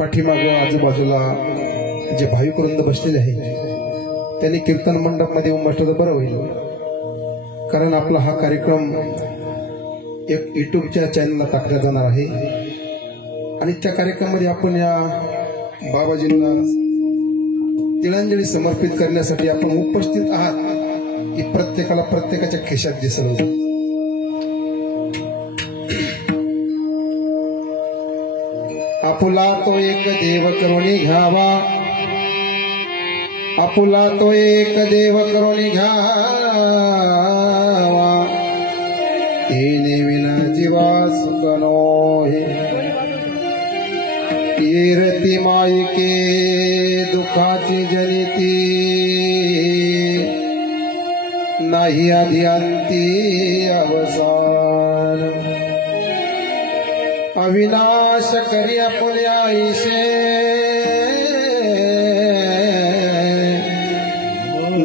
पाठीमागे आजूबाजूला जे भाविक वृंद बसलेले आहे त्यांनी कीर्तन मंडप मध्ये येऊन बसलं तर बरं होईल, कारण आपला हा कार्यक्रम एक युट्यूबच्या चॅनलला टाकला जाणार आहे आणि त्या कार्यक्रमामध्ये आपण या बाबाजींना तिळांजली समर्पित करण्यासाठी आपण उपस्थित आहात ही प्रत्येकाला प्रत्येकाच्या खिशात दिसलं. आपुला तो एक देव करुणी घ्यावा, आपुला तो एक देव करुणी घ्यावा, येणे विना जीवा सुख नोहे. कीर्ती मायके दुःखाची जनिती, नाही आधी अंती अवसान. अविनाश करी आपुले आईशे,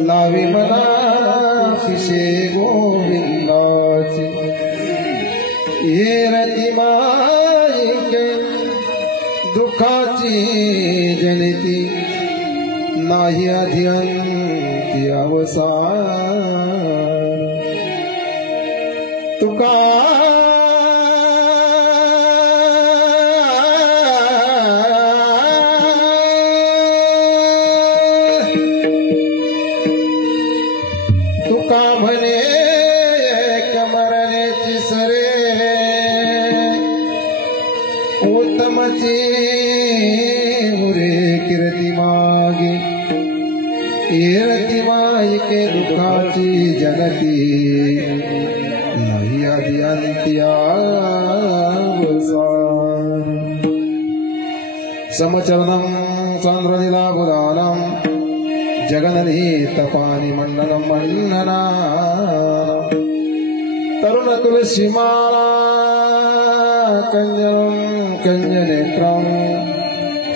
लावी मनाशिषे गोविंदाची. येरती मायके दुःखाची जनिती, नाही आधी अंती अवसान. तुका म्हणे कमरण्याची सरे, उत्तमची मुरे कीर्ती मागे. कीर्ती मायके दुःखाची जनती, नाही आधी अंती अवसान. समचरणं चांद्रनिलाबुदानं, जगननीतपानि मण्डनं मण्डना. तरुण तुलसीमाला कंजनं कंजनेत्रं,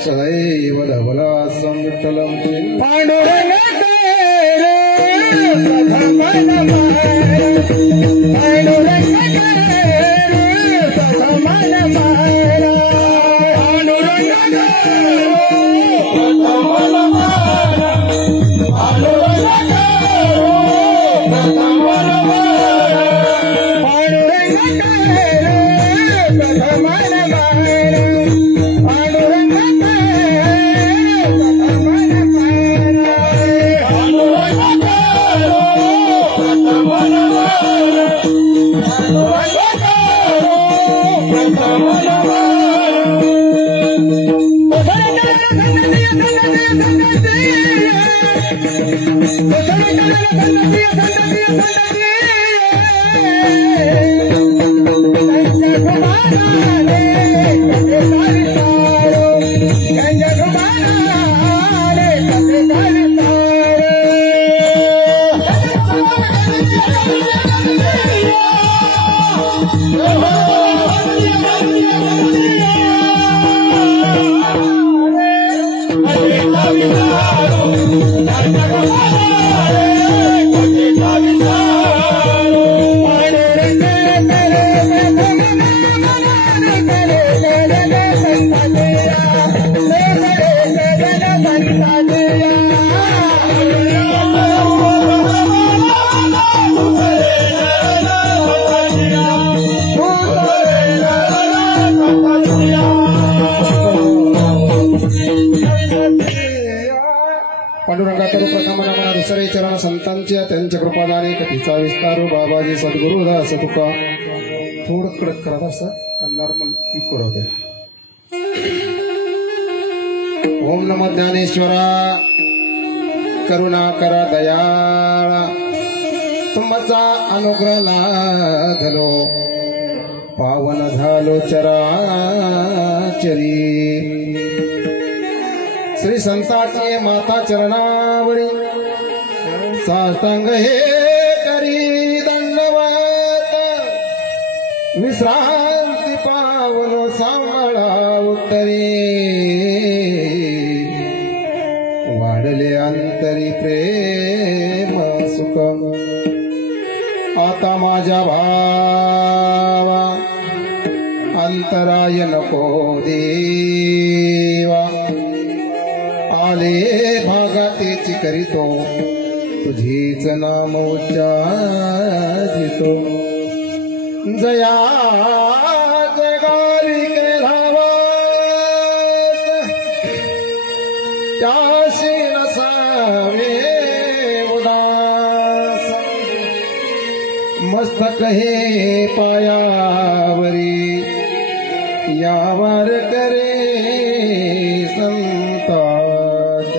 सदैव धवलासं विठ्ठलं. Hare पांडुरंगाकडे प्रथम नामना दुसरे चरण संतांच्या त्यांच्या कृपादाने कथेचा विस्तारू बाबाजी सद्गुरु दास तुका थोडं कडक करा असं नॉर्मल करू. ओम नमो ज्ञानेश्वरा करुणा करा दयाळा तुमचा अनुग्रह लाभलो पावन झालो चराचरी. श्री संतांचे माता चरणावरी साष्टांग हे करी दंडवत विश्रांती पावन सांभाळा उत्तरी. वाढले अंतरी प्रेम सुख आता माझ्या भावा अंतराय नको देवा. आले भागातेची करीतो तुझीच नाम उच्चारितो. जया जगारी केलावा त्याशी नसावे उदास. मस्तक हे पायावरी यावर करे संताच.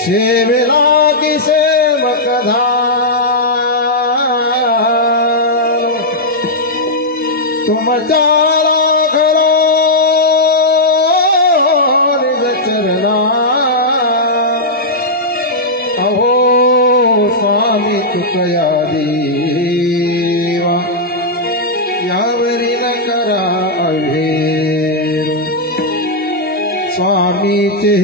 शेवेला की सेवक धार तुमच्या घरा निज चरणा. अहो स्वामी तुकया देवा यावरी न करा अवेर. स्वामीचे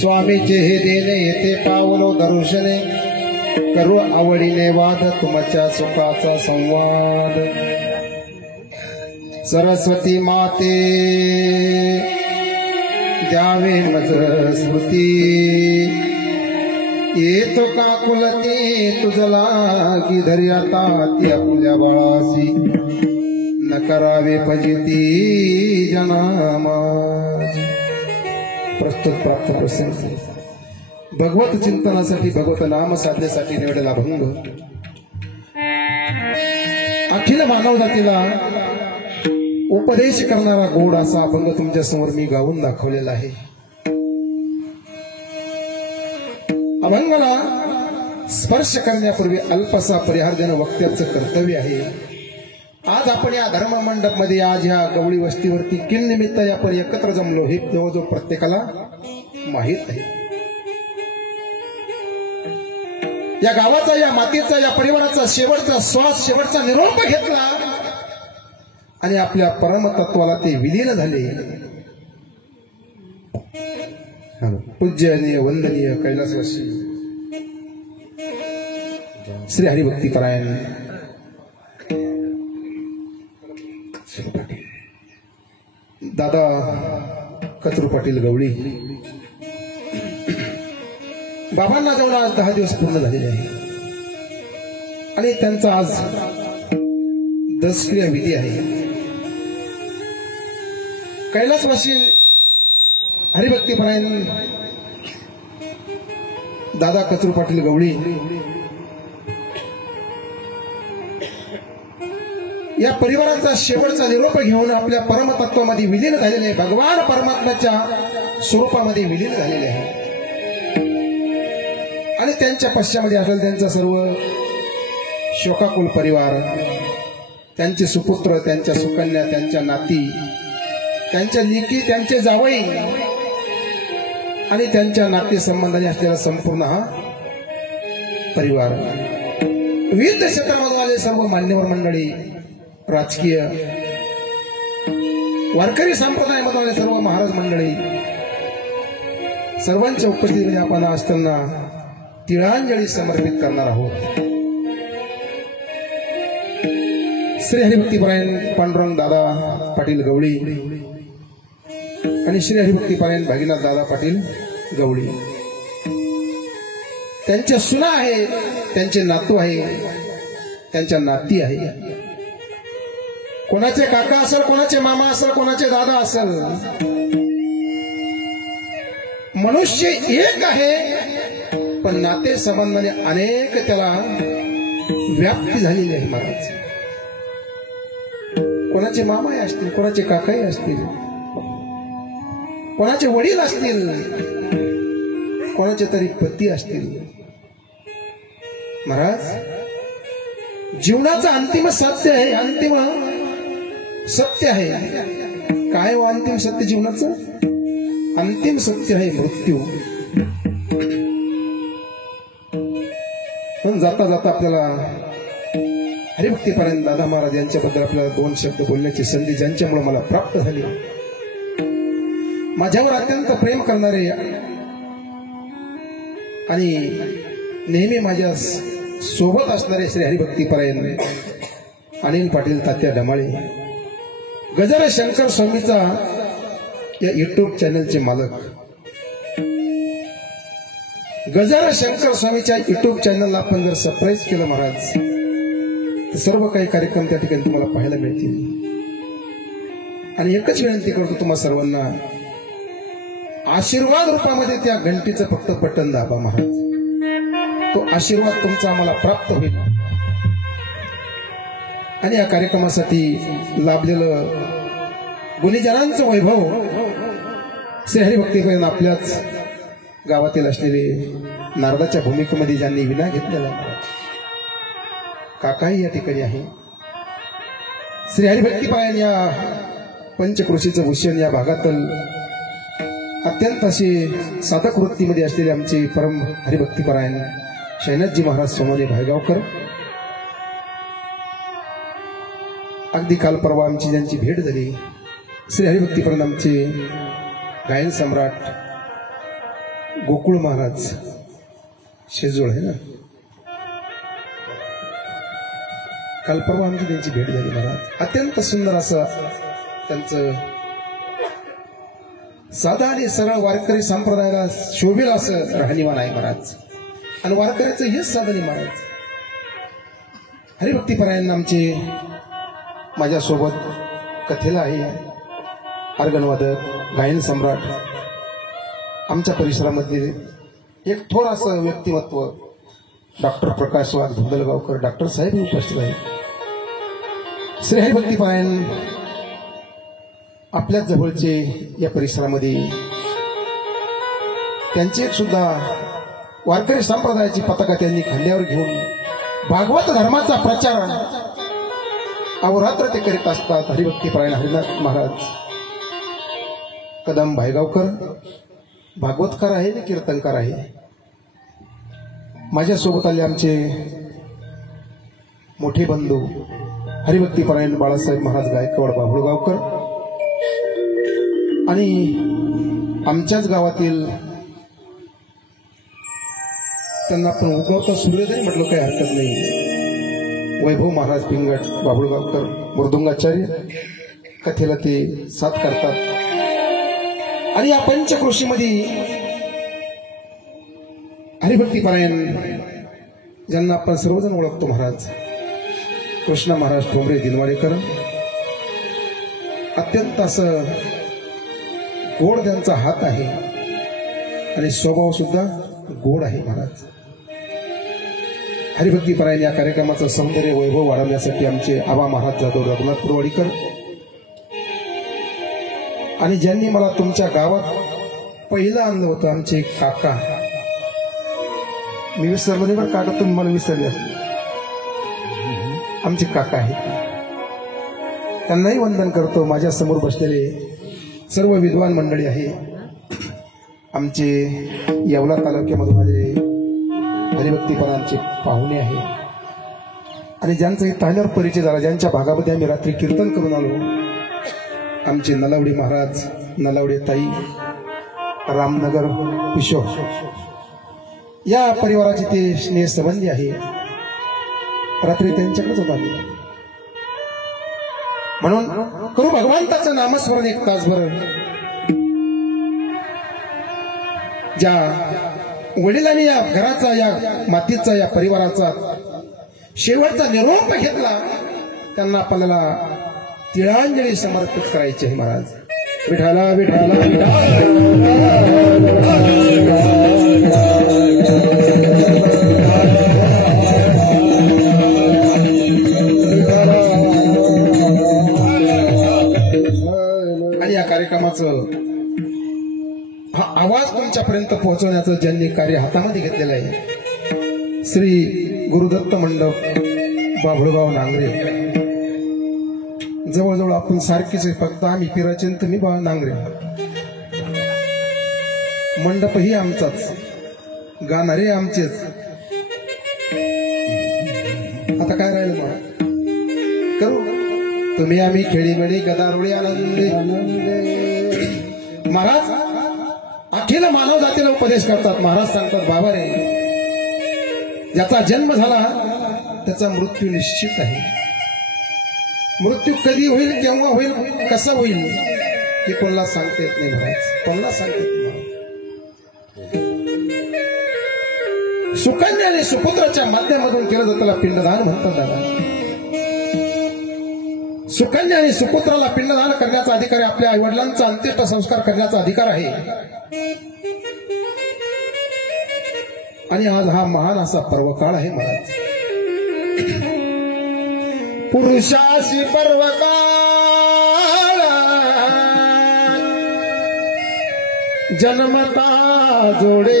स्वामीचे हे देणे येते पावलो दर्शने करू आवडीने वाद तुमच्या सुखाचा संवाद. सरस्वती माते द्यावे नजर स्मृती येतो का कुलती तुझला की धरी आता ती आपल्या बाळासी. न करावे फजिती जनामा. प्रस्तुत प्राप्त प्रसंग भगवत चिंतनासाठी भगवत नाम साधनेसाठी निवडलेला भंग. अखिल मानव जातीला उपदेश करणारा गोड असा अभंग तुमच्या समोर मी गाऊन दाखवलेला आहे. अभंगाला स्पर्श करण्यापूर्वी अल्पसा परिहार देणं वक्त्याचं कर्तव्य आहे. आज आपण या धर्म मंडप मध्ये आज या गवळी वस्तीवरती किन निमित्त आपण एकत्र जमलो हे जवळजवळ प्रत्येकाला माहित आहे. या गावाचा या मातीचा या परिवाराचा शेवटचा श्वास शेवटचा निरोप घेतला आणि आपल्या परमतत्वाला ते विलीन झाले. पूज्यनीय वंदनीय कैलासवासी श्री हरिभक्तीपरायण दादा कचरू पाटील गवळी बाबांना जाऊन आज 10 दिवस पूर्ण झालेले आहे आणि त्यांचा आज दशक्रिया विधी आहे. कैलासवासी हरिभक्तीपरायण दादा कचरू पाटील गवळी या परिवाराचा शेवटचा निरोप घेऊन आपल्या परमतत्वामध्ये विलीन झालेले भगवान परमात्म्याच्या स्वरूपामध्ये विलीन झालेले आहे आणि त्यांच्या पश्चामध्ये असेल त्यांचा सर्व शोकाकुल परिवार, त्यांचे सुपुत्र, त्यांच्या सुकन्या, त्यांच्या नाती, त्यांच्या लेकी, त्यांचे जावई आणि त्यांच्या नातेसंबंधाने असलेला संपूर्ण हा परिवार, विविध क्षेत्रामध्ये सर्व मान्यवर मंडळी, राजकीय वारकरी संप्रदायामध्ये सर्व महाराज मंडळी, सर्वांच्या उपस्थितीमध्ये आपण आज त्यांना तिळांजली समर्पित करणार आहोत. श्री हरिभक्तीपरायण पांडुरंग दादा पाटील गवळी आणि श्री हरिभक्तीपरायण भागीनाथ दादा पाटील गवळी, त्यांच्या सुना आहेत, त्यांचे नातू आहे, त्यांच्या नाती आहे. कोणाचे काका असेल, कोणाचे मामा असेल, कोणाचे दादा असेल, मनुष्य एक आहे पण नाते संबंधाने अनेक त्याला व्याप्ती झालेली आहे. महाराज कोणाचे मामाही असतील, कोणाचे काकाही असतील, कोणाचे वडील असतील, कोणाचे तरी पती असतील. महाराज जीवनाचं अंतिम सत्य आहे, अंतिम सत्य आहे. काय हो अंतिम सत्य जीवनाचं? अंतिम सत्य आहे मृत्यू. पण जाता जाता आपल्याला हरिभक्तीपरायण दादा महाराज यांच्याबद्दल आपल्याला 2 शब्द बोलण्याची संधी ज्यांच्यामुळे मला प्राप्त झाली. माझ्यावर अत्यंत प्रेम करणारे आणि नेहमी माझ्या सोबत असणारे श्री हरिभक्तीपरायण अनिल पाटील तात्या डमाळे, गजर शंकर स्वामीचा या युट्यूब चॅनलचे मालक, गजर शंकर स्वामीच्या युट्यूब चॅनलला आपण जर सबस्क्राईब केलं महाराज तर सर्व काही कार्यक्रम त्या ठिकाणी तुम्हाला पाहायला मिळतील. आणि एकच विनंती करतो तुम्हा सर्वांना, आशीर्वाद रूपामध्ये त्या घंटीचं फक्त बटन दाबा महाराज, तो आशीर्वाद तुमचा आम्हाला प्राप्त होईल. आणि या कार्यक्रमासाठी लाभलेलं गुणीजनांचं वैभव श्री हरिभक्तीपरायण आपल्याच गावातील असलेले नारदाच्या भूमिकेमध्ये ज्यांनी विना घेतलेला काकाही या ठिकाणी आहे. श्री हरिभक्तीपरायण या पंचक्रोशीचं भूषण या भागातील अत्यंत अशी साधक वृत्तीमध्ये असलेले आमचे परम हरिभक्तीपरायण शैनाथजी महाराज सोनवणे भायगावकर, अगदी काल परवा आमची ज्यांची भेट झाली, श्री हरिभक्तीपरायण आमचे गायन सम्राट गोकुळ महाराज शेजोळ आहे ना, काल परवा आमची त्यांची भेट झाली महाराज. अत्यंत सुंदर असं त्यांचं साधा आणि सरळ वारकरी संप्रदायाला शोभेल असं राहणीमान आहे महाराज. आणि वारकऱ्याचं हेच साधन आहे महाराज. हरिभक्तीपरायण आमचे माझ्यासोबत कथेला आहे, अर्गणवादक, गायन सम्राट, आमच्या परिसरामध्ये एक थोडासं व्यक्तिमत्व डॉक्टर प्रकाश वाघ धुंदलगावकर डॉक्टर साहेब उपस्थित आहेत. श्री हरिभक्तीपरायण आपल्याच जवळचे या परिसरामध्ये त्यांची एक सुद्धा वारकरी संप्रदायाची पताका त्यांनी खांद्यावर घेऊन भागवत धर्माचा प्रचार अहोरात्र ते करीत असतात. हरिभक्तीपरायण हरिनाथ महाराज कदम भायगावकर भागवतकार आहे आणि कीर्तनकार आहे. माझ्यासोबत आले आमचे मोठे बंधू हरिभक्तीपरायण बाळासाहेब महाराज गायकवाड बाभुळगावकर आणि आमच्याच गावातील त्यांना आपण उगवता सूर्य जरी म्हटलं काही हरकत नाही. वैभव महाराज पिंगट बाबुळगावकर मृदुंगाचार्य कथेला ते साथ करतात. आणि या पंचक्रोशीमध्ये हरिभक्तीपरायण ज्यांना आपण सर्वजण ओळखतो महाराज कृष्ण महाराज ठोंबरे दिनवाडेकर, अत्यंत असं गोड त्यांचा हात आहे आणि स्वभाव सुद्धा गोड आहे. महाराज हरिभक्तीपरायण या कार्यक्रमाचं सौंदर्य वैभव वाढवण्यासाठी आमचे आबा महाराज जाधव रघुनाथ पुरवाडीकर आणि ज्यांनी मला तुमच्या गावात पहिलं आणलं होतं आमचे काका, मी विसरलो नाही बरं काका, तुम्ही मला विसरले आमचे काका आहेत. त्यांनाही वंदन करतो. माझ्या समोर बसलेले सर्व विद्वान मंडळी आहे, आमचे येवला तालुक्यामधून आलेले हरिभक्तीपरांचे पाहुणे आहे आणि ज्यांचाही ताल्यावर परिचय झाला, ज्यांच्या भागामध्ये आम्ही रात्री कीर्तन करून आलो, आमचे नलावडे महाराज, नलावडे ताई, रामनगर किशोर या परिवाराचे ते स्नेह संबंधी आहे. रात्री त्यांच्याकडेच होता म्हणून करू भगवंताचं नामस्मरण एक तासभर. ज्या वडिलांनी या घराचा, या मातीचा, या परिवाराचा शेवटचा निरोप घेतला त्यांना आपल्याला तिळांजली समर्पित करायची आहे. महाराज विठाला विठाला आणि या कार्यक्रमाचं हा आवाज तुमच्यापर्यंत पोहोचवण्याचं ज्यांनी कार्य हातामध्ये घेतलेलं आहे श्री गुरुदत्त मंडप बाभुळगाव नांगरे. जवळजवळ आपण सारखीच आहे, फक्त आम्ही पिराचंत मी बा नांगरे. मंडपही आमचाच, गाणारे आमचेच. आता काय राहिलं मग करू तुम्ही आम्ही खेळीमेळी गदारोळी आनंदे. महाराज अखिल मानव जातीला उपदेश करतात. महाराज सांगतात बाबा रे, ज्याचा जन्म झाला त्याचा मृत्यू निश्चित आहे. मृत्यू कधी होईल, केव्हा होईल, कसं होईल हे कोणाला सांगता येत नाही. महाराज कोणाला सांगता येत नाही. सुकन्या आणि सुपुत्राच्या माध्यमातून केलं जातं त्याला पिंडदान म्हणतात. दादा सुकन्या आणि सुपुत्राला पिंडदान करण्याचा अधिकार आहे. आपल्या आईवडिलांचा अंत्येष्ट संस्कार करण्याचा अधिकार आहे. आणि आज हा महान असा पर्वकाळ आहे. महाराज पुरुषाशी पर्वकाळ जन्मता जोडे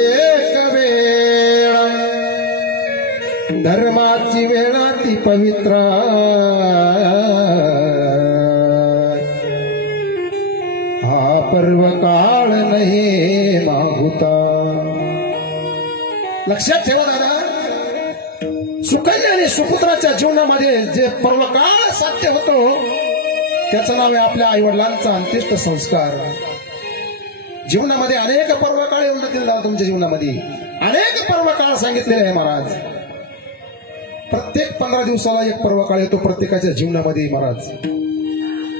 वेळ, धर्माची वेळा ती पवित्र, हा पर्वकाळ नाही माहुता. लक्षात ठेवा दादा, सुकन्या आणि सुपुत्राच्या जीवनामध्ये जे पर्वकाळ साध्य होतो त्याचं नाव आहे आपल्या आईवडिलांचा अंत्येष्ट संस्कार. जीवनामध्ये अनेक पर्वकाळ येऊन जातील तुमच्या जीवनामध्ये, अनेक पर्वकाळ सांगितलेले आहे महाराज. प्रत्येक 15 दिवसाला एक पर्वकाळ येतो प्रत्येकाच्या जीवनामध्ये महाराज.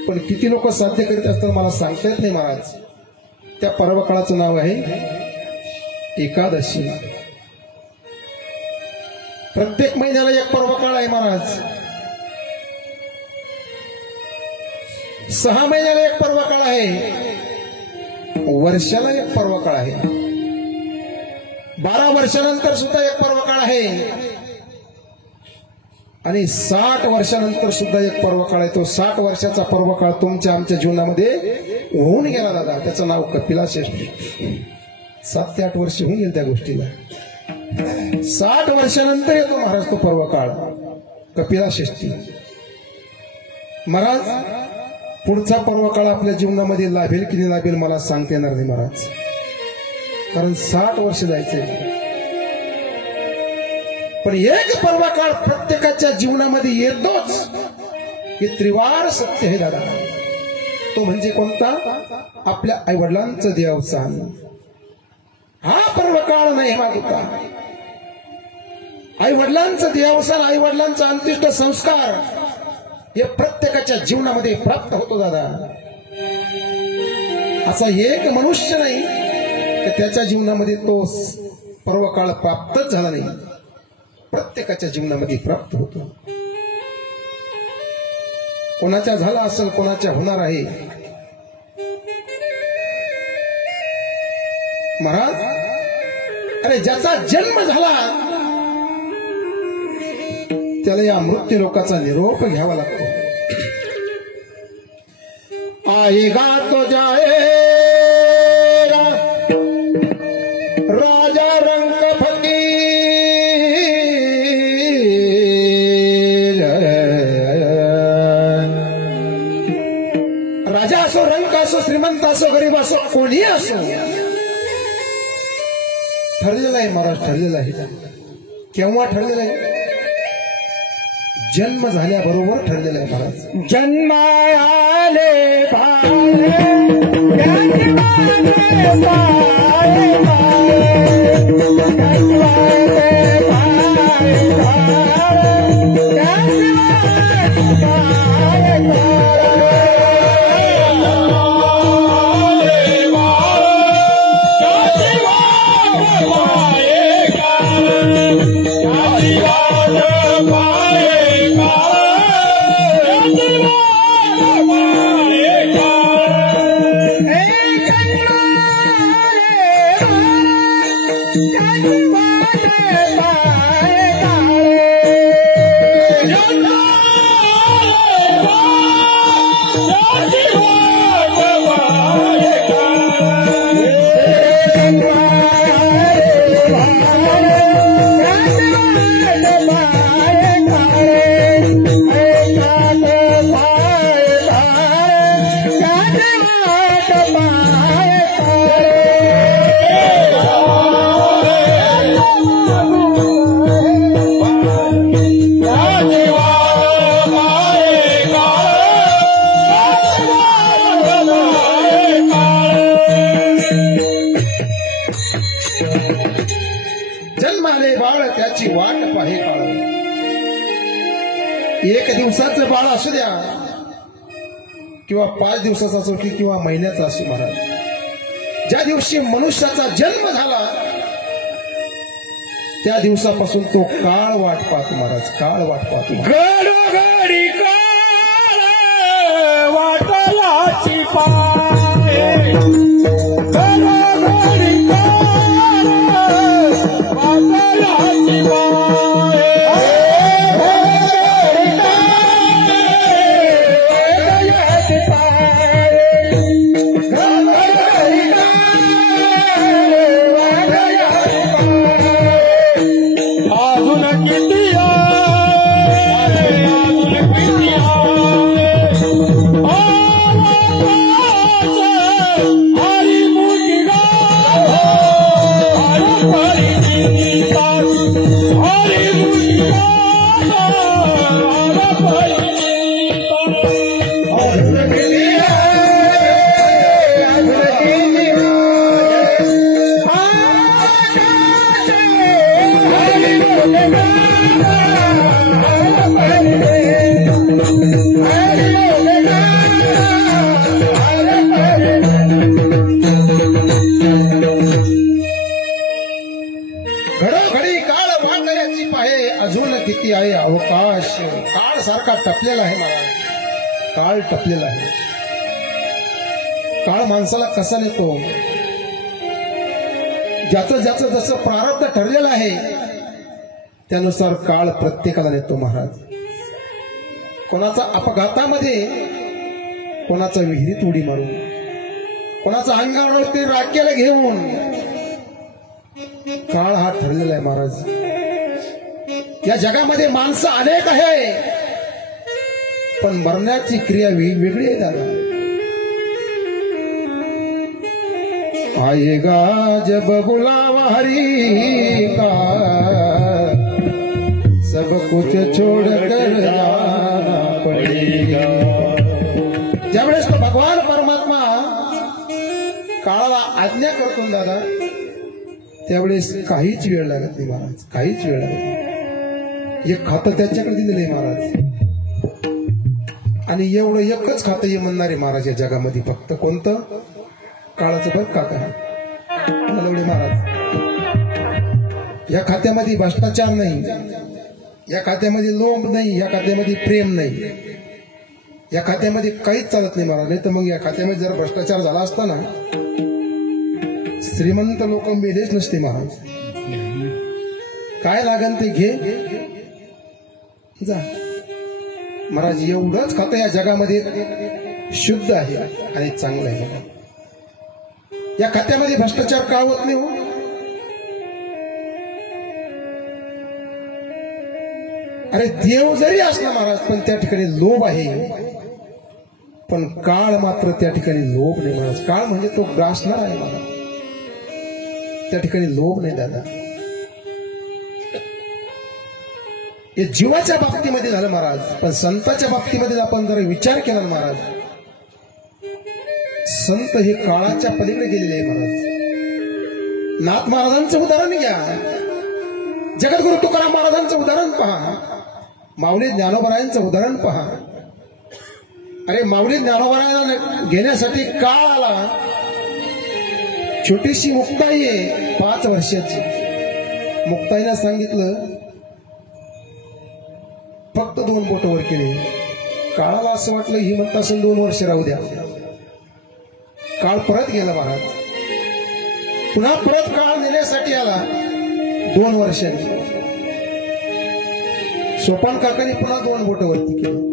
पण किती लोक साध्य करीत असतात मला सांगता येत नाही महाराज. त्या पर्वकाळाचं नाव आहे एकादशी. प्रत्येक महिन्याला एक पर्वकाळ आहे महाराज. 6 महिन्याला एक पर्वकाळ आहे, वर्षाला एक पर्वकाळ आहे, 12 वर्षानंतर सुद्धा एक पर्वकाळ आहे आणि 60 वर्षानंतर सुद्धा एक पर्वकाळ आहे. तो 60 वर्षाचा पर्वकाळ तुमच्या आमच्या जीवनामध्ये होऊन गेला दादा. त्याचं नाव कपिला षष्ठी. 7 ते 8 वर्ष होऊन गेली त्या गोष्टीला. 60 वर्षानंतर येतो महाराज तो पर्वकाळ कपिला षष्ठी. महाराज पुढचा पर्वकाळ आपल्या जीवनामध्ये लाभेल की नाही लाभेल मला सांगता येणार नाही महाराज, कारण 60 वर्ष जायचे. पण एक पर्वकाळ प्रत्येकाच्या जीवनामध्ये येतोच, हे त्रिवार सत्य हे दादा. तो म्हणजे कोणता? आपल्या आईवडिलांचं देवसान. हा पर्वकाळ नाही मागुता. आई वडिलांचं देहावसान, आई वडिलांचा अंत्येष्ट संस्कार हे प्रत्येकाच्या जीवनामध्ये प्राप्त होतो दादा. असा एक मनुष्य नाही की त्याच्या जीवनामध्ये तो पर्वकाळ प्राप्तच झाला नाही. प्रत्येकाच्या जीवनामध्ये प्राप्त होतो. कोणाच्या झाला असेल, कोणाच्या होणार आहे. महाराज, अरे ज्याचा जन्म झाला त्याला या मृत्यू लोकाचा निरोप घ्यावा लागतो. आएगा तो जाएगा राजा रंग फकीर. राजा असो, रंग असो, श्रीमंत असो, गरीब असो, कोणी असो, ठरलेला आहे महाराज, ठरलेला आहे. केव्हा ठरलेला आहे? जन्म झाल्याबरोबर ठरलेला आहे महाराज. जन्माले जन्माले बाळ त्याची वाट पाहे काळ. एक दिवसाचं बाळ असू द्या किंवा 5 दिवसाचा असो किंवा महिन्याचा असो महाराज, ज्या दिवशी मनुष्याचा जन्म झाला त्या दिवसापासून तो काळ वाट पाहतो महाराज, काळ वाट पाहतो. घडोघडी काळ वाटलाची पाहे, घडोघडी काळ वाटलाची पाहे. घडोघडी काळ वाटण्याची पाहे, अजून किती आहे अवकाश. काळ सारखा टपलेला आहे महाराज, काळ टपलेला आहे. काळ माणसाला कसा नेतो, ज्याचं ज्याचं जसं प्रारब्ध ठरलेलं आहे त्यानुसार काळ प्रत्येकाला नेतो महाराज. कोणाचा अपघातामध्ये, कोणाचा विहिरीत उडी मारून, कोणाचा अंगावरती राखेला घेऊन, काळ हा ठरलेला आहे महाराज. या जगामध्ये माणसं अनेक आहे पण मरण्याची क्रिया वेगवेगळी आहे दादा. आएगा जब बुलावा हरी का, सब कुछ छोड़ कर जाना पड़ेगा. ज्यावेळेस तो भगवान परमात्मा काळाला आज्ञा करतो दादा, त्यावेळेस काहीच वेळ लागत नाही महाराज, काहीच वेळ लागत नाही. एक खातं त्याच्याकडे दिलेलं आहे महाराज. आणि एवढं एकच खातं हे म्हणणारे महाराज या जगामध्ये, फक्त कोणतं? काळाचं बघ काका नलवडे महाराज. या खात्यामध्ये भ्रष्टाचार नाही, या खात्यामध्ये लोभ नाही, या खात्यामध्ये प्रेम नाही, या खात्यामध्ये काहीच चालत नाही महाराज. नाही तर मग या खात्यामध्ये जर भ्रष्टाचार झाला असता ना, श्रीमंत लोक मेलेच नसते महाराज. काय लागन ते घे जा महाराज. एवढंच खातं या जगामध्ये शुद्ध आहे आणि चांगलं आहे. या खात्यामध्ये भ्रष्टाचार का होत नाही हो? अरे देव जरी असला महाराज, पण त्या ठिकाणी लोभ आहे. पण काळ मात्र त्या ठिकाणी लोभ नाही महाराज. काळ म्हणजे तो ग्रासणार आहे महाराज, त्या ठिकाणी लोभ नाही दादा. हे जीवाच्या बाबतीमध्ये झालं महाराज. पण संताच्या बाबतीमध्ये आपण जर विचार केला ना महाराज, संत हे काळाच्या पलीकडे गेलेले आहे महाराज. नाथ महाराजांचं उदाहरण घ्या, जगद्गुरु तुकाराम महाराजांचं उदाहरण पहा, माऊली ज्ञानोबरायांचं उदाहरण पहा. अरे माऊली ज्ञानोबरायांना घेण्यासाठी काळ आला. छोटीशी मुक्ताई आहे 5 वर्षाची. मुक्ताईनं सांगितलं फक्त 2 बोट वर केले. काळाला असं वाटलं ही म्हणत असेल 2 वर्ष राहू द्या. काळ परत गेला महाराज. पुन्हा परत काळ नेण्यासाठी आला 2 वर्षांनी. सोपान काकांनी पुन्हा 2 बोट वरती केली.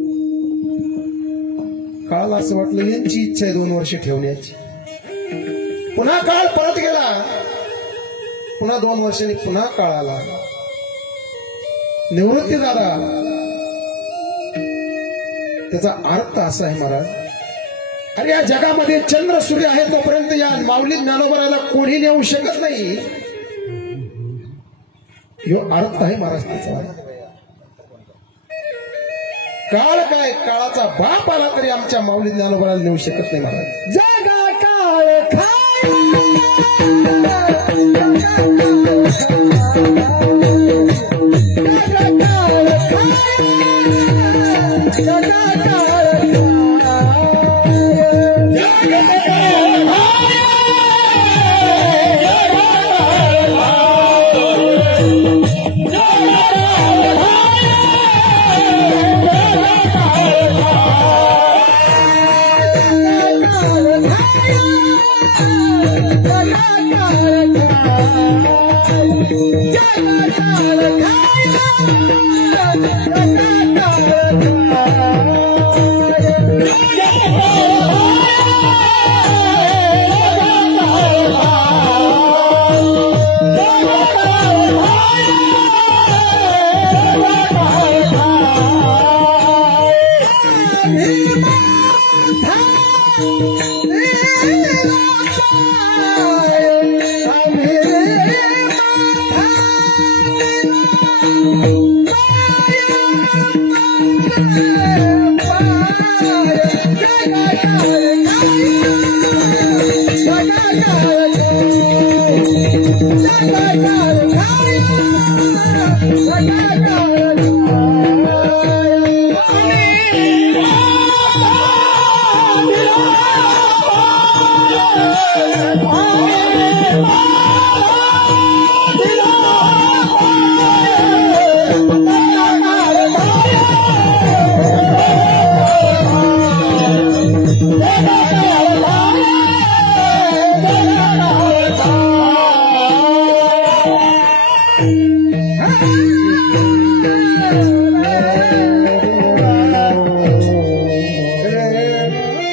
काळाला असं वाटलं यांची इच्छा आहे 2 वर्ष ठेवण्याची. पुन्हा काळ परत गेला. पुन्हा 2 वर्षांनी पुन्हा काळ आला. निवृत्ती दादा, त्याचा अर्थ असा आहे महाराज, अरे या जगामध्ये चंद्र सूर्य आहे तोपर्यंत या माऊली ज्ञानोबराला कोणी नेऊ शकत नाही. यो अर्थ आहे महाराज त्याचा. काळ काय, काळाचा बाप आला तरी आमच्या माऊली ज्ञानोबराला नेऊ शकत नाही महाराज. जगा काळ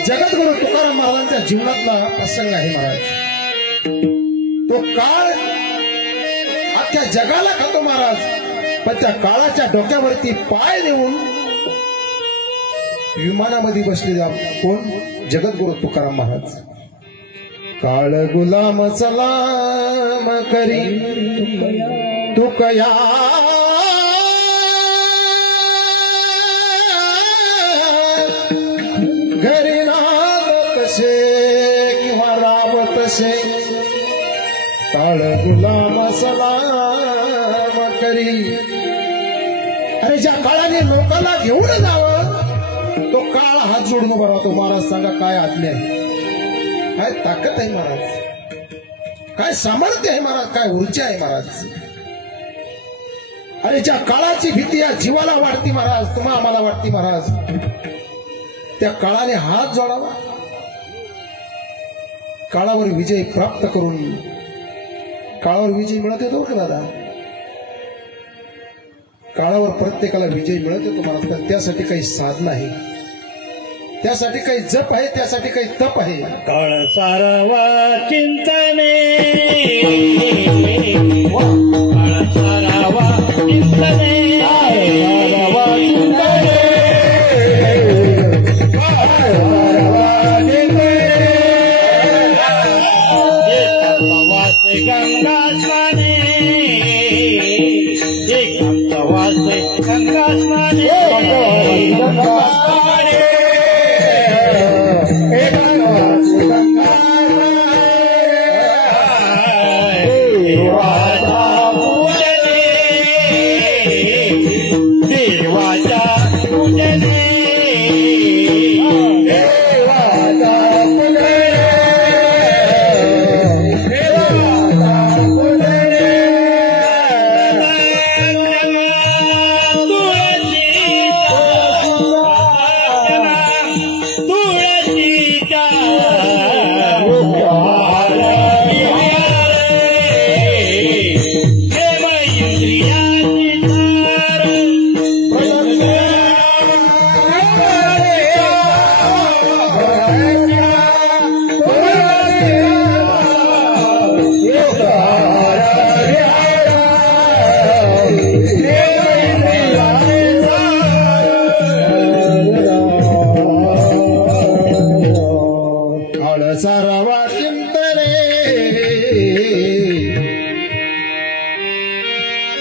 जगद्गुरु तुकाराम महाराजांच्या जीवनातला प्रसंग आहे महाराज. तो काळ अख्ख्या जगाला खातो महाराज, पण त्या काळाच्या डोक्यावरती पाय देऊन विमानामध्ये बसलेला कोण? जगद्गुरु तुकाराम महाराज. काळ गुलाम सलाम करी तुकया घरी नांदत से किंवा राबत से. काळ गुलाम सलाम करी आणि लोकांना घेऊन जावं, तो काळ हात जोडून उभा राहतो. महाराज सांगा काय आज्ञा आहे, काय ताकद आहे महाराज, काय सामर्थ्य आहे महाराज, काय ऊर्जा आहे महाराज. आणि ज्या काळाची भीती या जीवाला वाटती महाराज, तुम्हा आम्हाला वाटती महाराज, त्या काळाने हात जोडावा, काळावर विजय प्राप्त करून काळावर विजय मिळत येतो का दादा. काळावर प्रत्येकाला विजय मिळत येतो महाराज. पण त्यासाठी काही साधना आहे, त्यासाठी काही जप आहे, त्यासाठी काही तप आहे. काळ सारावा चिंतने, काळ सारावा चिंतने, गंगा स्नाने, गंगा स्नाने,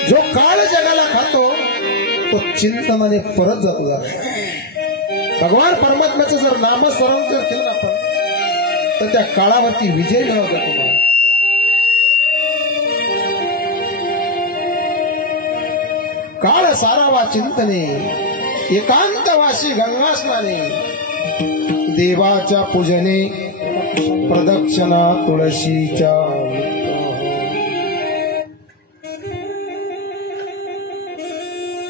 जो काळ जगाला खातो तो चिंतनाने परत जातो. भगवान परमात्म्याचं जर नामस्मरण जर केलं आपण तर त्या काळावरती विजय मिळवतो. तुम्हाला काळ सारावा चिंतने, एकांतवासी गंगा स्नाने, देवाच्या पूजने प्रदक्षिणा तुळशीच्या.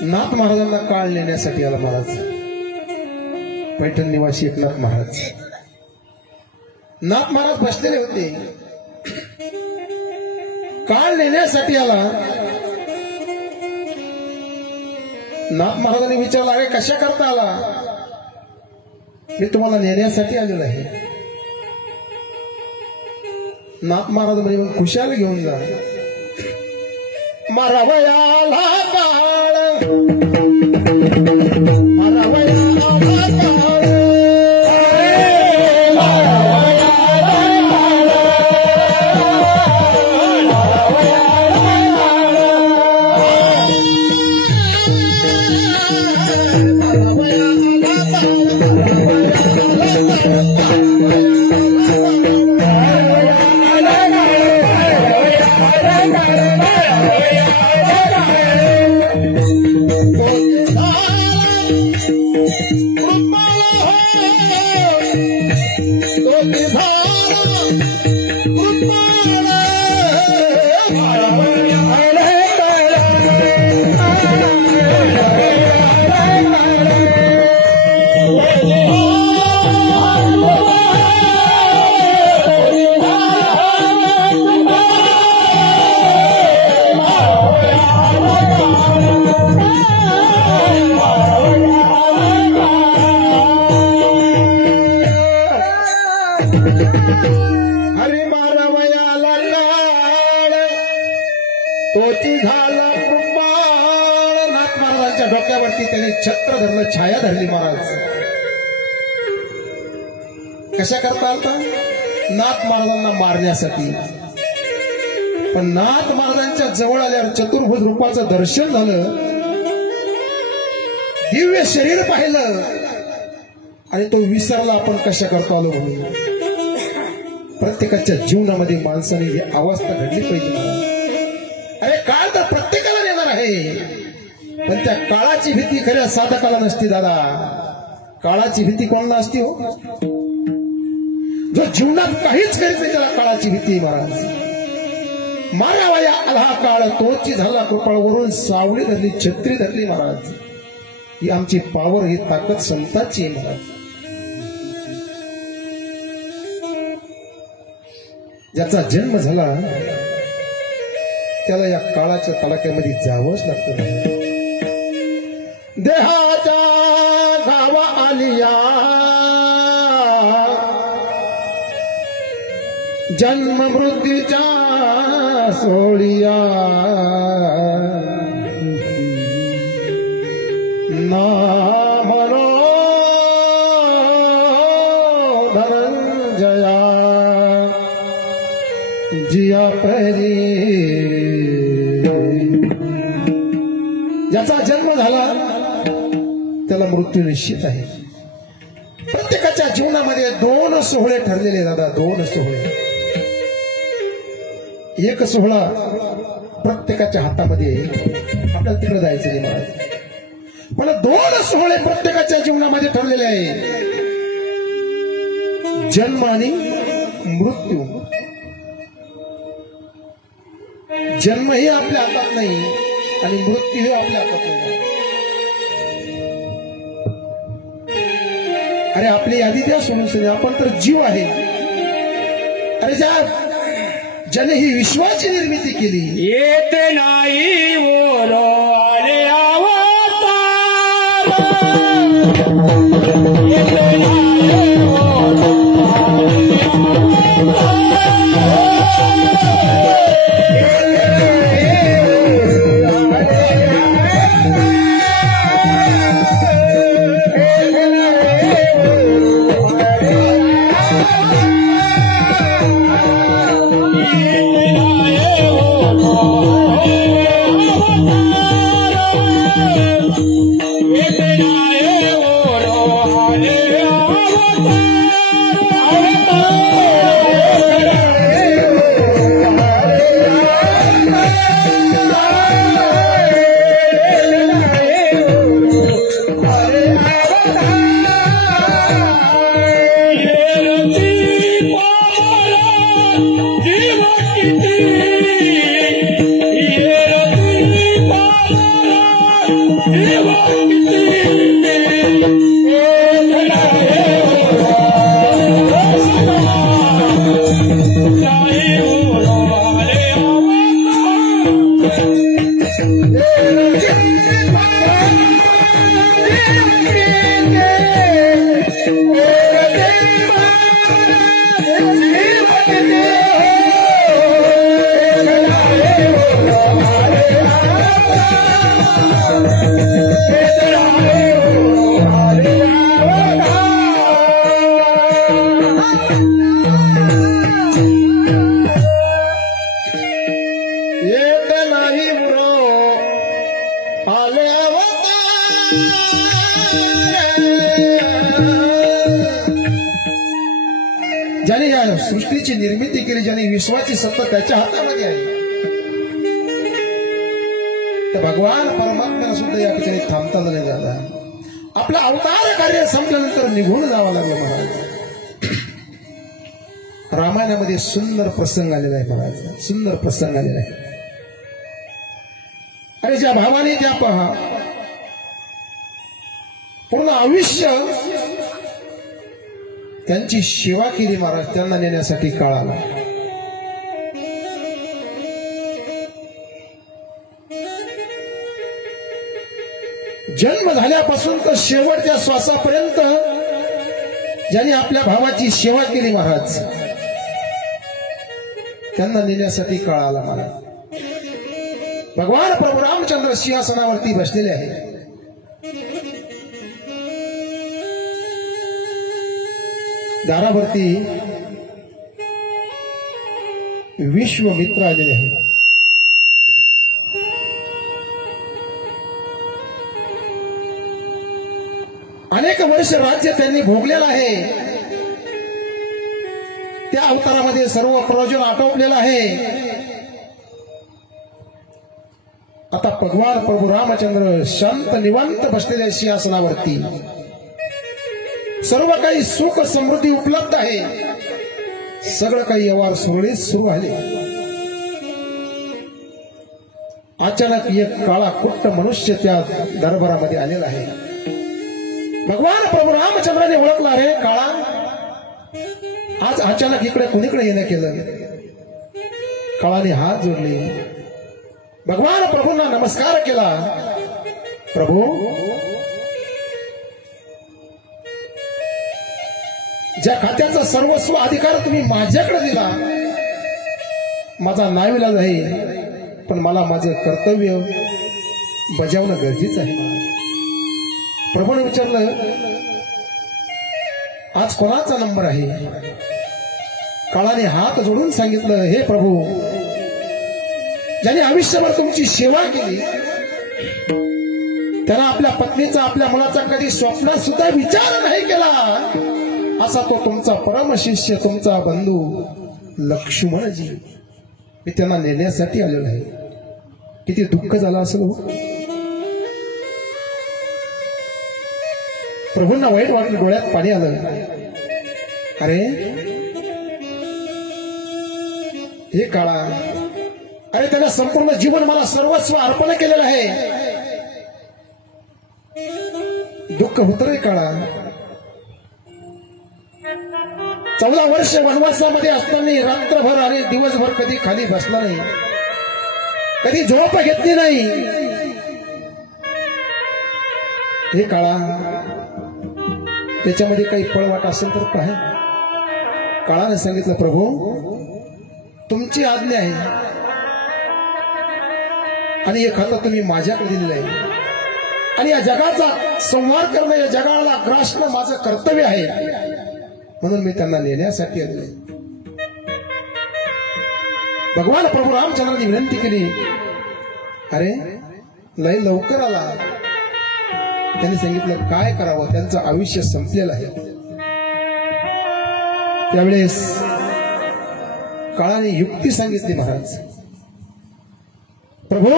नाथ महाराजांना काळ नेण्यासाठी आला महाराज, पैठण निवासी एकनाथ महाराज. नाथ महाराज बसलेले होते, काळ नेण्यासाठी आला. नाथ महाराजांनी विचारलं, अरे कशा करता आला. मी तुम्हाला नेण्यासाठी आलेलो आहे. नाथ महाराज म्हणजे मग खुशाल घेऊन जा. मारावयाला काळ, मारावयाला काळ, हरी मारवयाला काळ, तोची झाला कुंभार. नाथ महाराजांच्या डोक्यावरती त्याने छत्र धरलं, छाया धरली. महाराज कशा करता आलता, नाथ महाराजांना मारण्यासाठी. पण नाथ महाराजांच्या जवळ आल्यावर चतुर्भुज रूपाचं दर्शन झालं, दिव्य शरीर पाहिलं आणि तो विसरला आपण कशा करतो आलो म्हणून. प्रत्येकाच्या जीवनामध्ये माणसाने ही अवस्था घडली पाहिजे. अरे काळ तर प्रत्येकाला येणार आहे, पण पण त्या काळाची भीती खऱ्या साधकाला नसती दादा. काळाची भीती कोणाला असती हो? जो जीवनात काहीच करीत नाही त्याला काळाची भीती. महाराज मारावाया आला काळ तोची झाला कृपाळ, वरून सावळी धरली छत्री धरली. महाराज ही आमची पावर, ही ताकद संतांची आहे. महाराज ज्याचा जन्म झाला त्याला या काळाच्या तडाख्यामध्ये जावंच लागतं. देहाच्या गावा आलिया जन्म मृत्यूच्या सोळिया, ना मनो धनंजया जिया परी. ज्याचा जन्म झाला त्याला मृत्यू निश्चित आहे. प्रत्येकाच्या जीवनामध्ये दोन सोहळे ठरलेले दादा, दोन सोहळे. एक सोहळा प्रत्येकाच्या हातामध्ये, आपल्याला तिकडे जायचं नाही महाराज, पण दोन सोहळे प्रत्येकाच्या जीवनामध्ये ठरलेले आहे, जन्म आणि मृत्यू. जन्मही आपल्या हातात नाही आणि मृत्यूही आपल्या हातात नाही. अरे आपली यादी द्या सोडून, आपण तर जीव आहे. अरे ज्याने ही विश्वाची निर्मिती केली, येत नाही ओरो आले अवतार, येत नाही ओरो ज्याने या सृष्टीची निर्मिती केली, ज्याने विश्वाची सत्ता त्याच्या हातामध्ये आहे, तर भगवान परमात्म्याला सुद्धा या ठिकाणी थांबता नाही झाला. आपला अवतार कार्य संपल्यानंतर निघून जावं लागलं. महाराज रामायणामध्ये सुंदर प्रसंग आलेला आहे. महाराज सुंदर प्रसंग आलेला आहे. अरे ज्या भावाने ज्या पहा पूर्ण आयुष्य त्यांची सेवा केली महाराज, त्यांना नेण्यासाठी काळ आला. जन्म झाल्यापासून तर शेवटच्या श्वासापर्यंत ज्यांनी आपल्या भावाची सेवा केली महाराज, त्यांना नेण्यासाठी काळ आला. महाराज भगवान प्रभू रामचंद्र सिंहासनावरती बसलेले आहे. दारावरती विश्वामित्र आलेले आहे. अनेक वर्ष राज्य त्यांनी भोगलेलं आहे. त्या अवतारामध्ये सर्व प्रयोजन आटोपलेलं आहे. आता भगवान प्रभू रामचंद्र शांत निवांत बसलेल्या सिंहासनावरती सर्व काही सुख समृद्धी उपलब्ध आहे, सगळं काही व्यवहार सुरळीत सुरू आहे. अचानक एक काळा कुट्ट मनुष्य त्या दरबारामध्ये आलेला आहे. भगवान प्रभू रामचंद्राने ओळखला, रे काळा, आज अचानक इकडे कुणीकडे येणं केलं. काळाने हात जोडले, भगवान प्रभूंना नमस्कार केला. प्रभू, ज्या खात्याचा सर्वस्व अधिकार तुम्ही माझ्याकडे दिला, माझा नाईलाज आहे, पण मला माझं कर्तव्य बजावणं गरजेचं आहे. प्रभूने विचारलं, आज कोणाचा नंबर आहे? काळाने हात जोडून सांगितलं, हे प्रभू, ज्याने आयुष्यभर तुमची सेवा केली, त्याला आपल्या पत्नीचा, आपल्या मुलाचा कधी स्वप्नात सुद्धा विचार नाही केला, असा तो तुमचा परमशिष्य, तुमचा बंधू लक्ष्मणजी. मी त्यांना नेण्यासाठी आलेलो आहे. किती दुःख झालं असेल हो. प्रभूंना वाईट वाटलं, डोळ्यात पाणी आलं. अरे हे काळा, अरे त्यानं संपूर्ण जीवन मला सर्वस्व अर्पण केलेलं आहे. दुःख होत रे काळा. 14 वर्ष वनवासामध्ये असताना रात्रभर आणि दिवसभर कधी खाली बसला नाही, कधी झोप घेतली नाही. हे काळा, त्याच्यामध्ये काही पळवाट असेल तर पाहे. काळाने सांगितलं, प्रभू, तुमची आज्ञा आहे आणि हे खातं तुम्ही माझ्याकडे दिलेलं आहे, आणि या जगाचा संहार करणं, या जगाला ग्रासणं माझं कर्तव्य आहे, म्हणून मी त्यांना नेण्यासाठी आले. भगवान प्रभू रामचंद्रांनी विनंती केली, अरे लय लवकर आला. त्यांनी सांगितलं, काय करावं, त्यांचं आयुष्य संपलेलं आहे. त्यावेळेस काळाने युक्ती सांगितली, महाराज, प्रभू,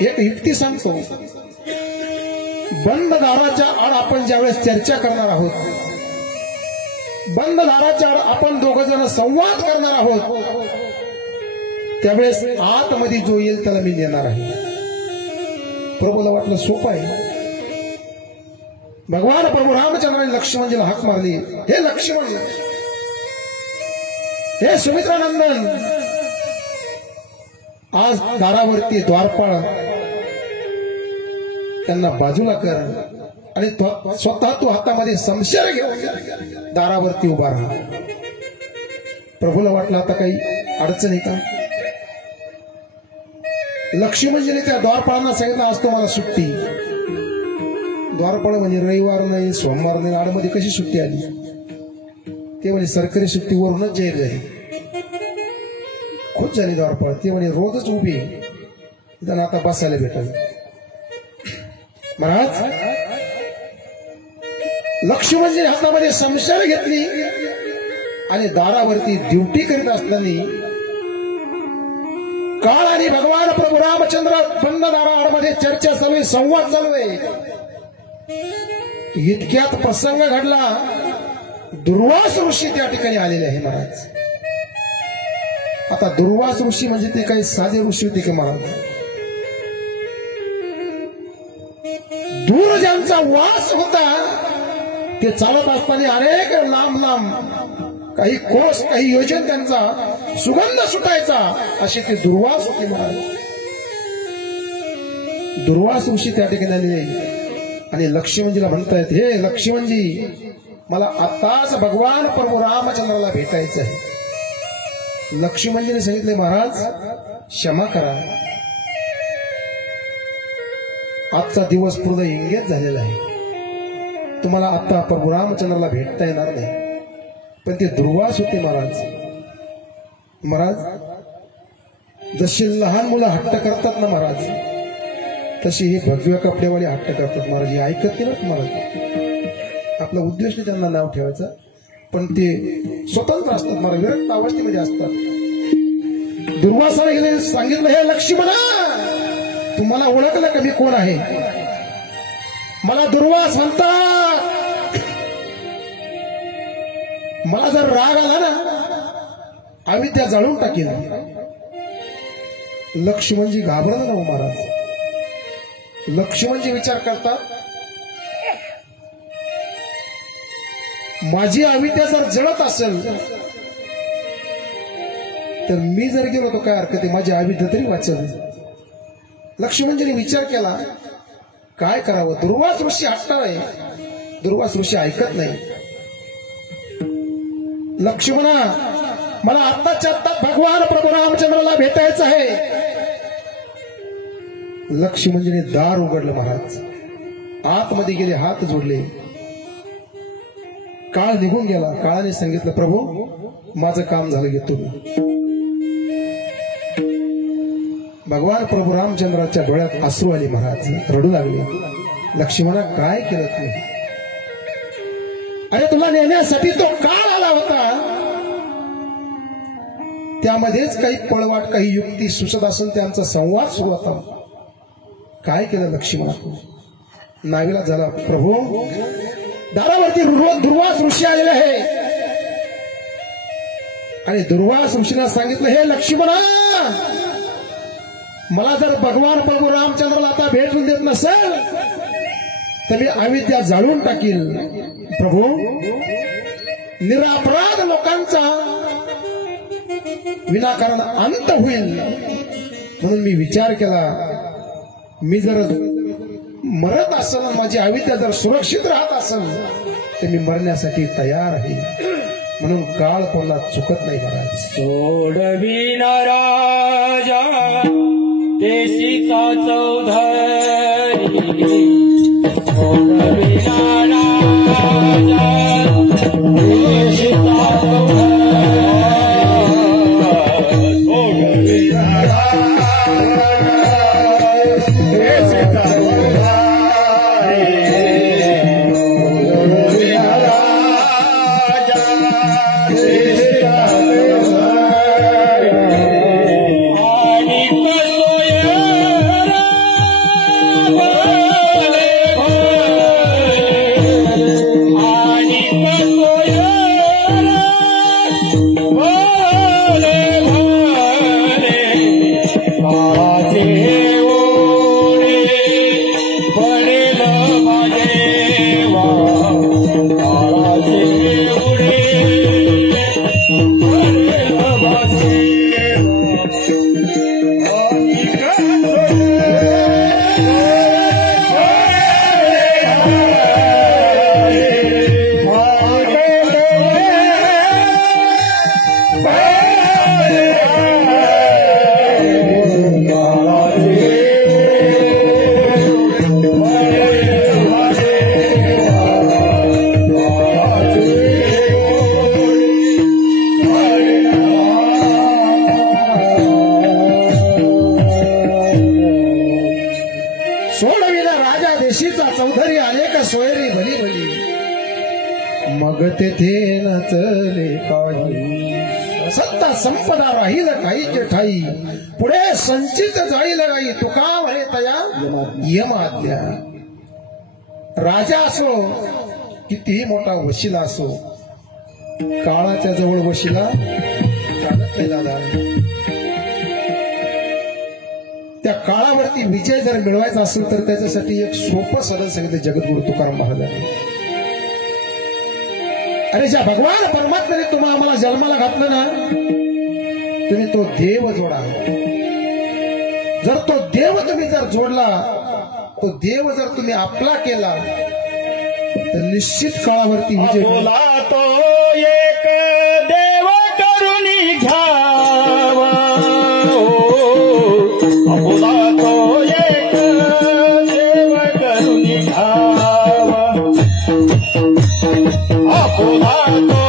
एक युक्ती सांगतो. बंद दाराच्या आड आपण ज्यावेळेस चर्चा करणार आहोत, बंद दाराच्या आड आपण दोघ जण संवाद करणार आहोत, त्यावेळेस आतमध्ये जो येईल त्याला मी नेणार आहे. प्रभूला वाटलं सोपं आहे. भगवान प्रभू रामचंद्राने लक्ष्मणजीला हाक मारली, हे लक्ष्मण, हे सुमित्रानंदन, आज दारावरती द्वारपाळ त्यांना बाजूला कर आणि स्वतः तू हातामध्ये शमशेर घेऊन दारावरती उभा राहा. प्रभूला वाटलं आता काही अडचण आहे का? लक्ष्मणजीने त्या द्वारपाळांना सांगितलं, आज तुम्हाला सुट्टी. द्वारपाळ म्हणजे रविवार नाही, सोमवार नाही, आडमध्ये कशी सुट्टी आली? ते म्हणजे सरकारी सुट्टीवरूनच जाहीर झाली. खूप झाली द्वारपाळ. ते म्हणजे रोजच उभी, त्यांना आता बसायला भेटल. महाराज, लक्ष्मणजी हातामध्ये शमशेर घेतली आणि दारावरती ड्युटी करीत असताना काळ आणि भगवान प्रभू रामचंद्र बंद दाराआडमध्ये चर्चा चालू आहे, संवाद चालू आहे. इतक्यात प्रसंग घडला, दुर्वास ऋषी त्या ठिकाणी आलेले आहे. महाराज, आता दुर्वास ऋषी म्हणजे ते काही साधे ऋषी होते की महाराज? दूर ज्यांचा वास होता, ते चालत असताना अनेक लांब लांब काही कोस, काही योजन त्यांचा सुगंध सुटायचा, असे ते दुर्वास होते महाराज. दुर्वास ऋषी त्या ठिकाणी आलेले आणि लक्ष्मणजीला म्हणतायत, हे लक्ष्मणजी, मला आताच भगवान प्रभू रामचंद्राला भेटायचं आहे. लक्ष्मणजीने सांगितले, महाराज क्षमा करा, आजचा दिवस पूर्ण इंगेज झालेला आहे, तुम्हाला आता प्रभू रामचंद्राला भेटता येणार नाही. पण ते दुर्वास होते महाराज. महाराज, जशी लहान मुलं हट्ट करतात ना महाराज, तशी ही भगव्य कपड्यावाली हट्ट करतात महाराज. हे ऐकत नाही ना तुम्हाला. आपला उद्देश नाही त्यांना नाव ठेवायचं, पण ते स्वतंत्र असतात महाराज, विरक्त अवस्थेमध्ये असतात. दुर्वासाने सांगितलं, हे लक्ष्मणा, तुम्हाला ओळखलं का मी कोण आहे? मला दुर्वास म्हणतात. मला जर राग आला ना, अविद्या जाळून टाकीन. लक्ष्मणजी घाबरला ना हो महाराज. लक्ष्मणजी विचार करतात, माझी अविद्या जर जळत असेल तर मी जर गेलो तर काय हरकत आहे, माझी अविद्या तरी वाचेल. लक्ष्मणजीने विचार केला, काय करावं. दुर्वास ऋषी हट्टाळ आहे, दुर्वास ऋषी ऐकत नाही. लक्ष्मणा, मला आत्ताच्या आत्ता भगवान प्रभू रामचंद्राला भेटायचं आहे. लक्ष्मणजीने दार उघडलं महाराज. आतमध्ये गेले, हात जोडले. काळ निघून गेला. काळाने सांगितलं, प्रभू माझं काम झालं, घेतो मी. भगवान प्रभू रामचंद्राच्या डोळ्यात अश्रू आले महाराज. रडू लागले. लक्ष्मणा, काय केलं तू? अरे तुला नेण्यासाठी तो काळ आला होता, त्यामध्येच काही पळवाट, काही युक्ती सुचत असून त्यांचा संवाद सुरू होता. काय केलं लक्ष्मणा तू? नावीला झाला, प्रभू दारावरती दुर्वास ऋषी आलेले आहे. आणि दुर्वास ऋषीला सांगितलं, हे लक्ष्मणा, मला जर भगवान प्रभू रामचंद्राला आता भेटून देत नसेल तर मी अविद्या जाळून टाकील. प्रभू, निरापराध लोकांचा विनाकारण अंत होईल. म्हणून मी विचार केला, मी जर मरत असेल, माझी अविद्या जर सुरक्षित राहत असेल तर मी मरण्यासाठी तयार आहे. म्हणून काळ कोणाला चुकत नाही महाराज. सोडविना राजा देशीचा चौधरी, सोडविना राजा देशीचा चौधरी, सोडविना मग तेथे नचले काही, सत्ता संपदा राहील काहीचे ठाई, पुढे संचित जाईल गाई, तुका म्हणे तया यमाज्ञा. राजा असो कितीही मोठा वशिला असो, काळाच्या जवळ वशिला चालत नाही दादा. त्या काळावरती विजय जर मिळवायचा असेल तर त्याच्यासाठी एक सोपं साधन सांगितलं जगद्गुरु तुकाराम महाराजांनी. अरे ज्या भगवान परमात्म्याने तुम्हाला आम्हाला जन्माला घातलं ना, तुम्ही तो देव जोडा. जर तो देव तुम्ही जर जोडला, तो देव जर तुम्ही आपला केला तर निश्चित काळावरती विजय. बोला तो एक देव करुणी घ्यावा, बोला तो एक देव करुणी घ्यावा, बोला तो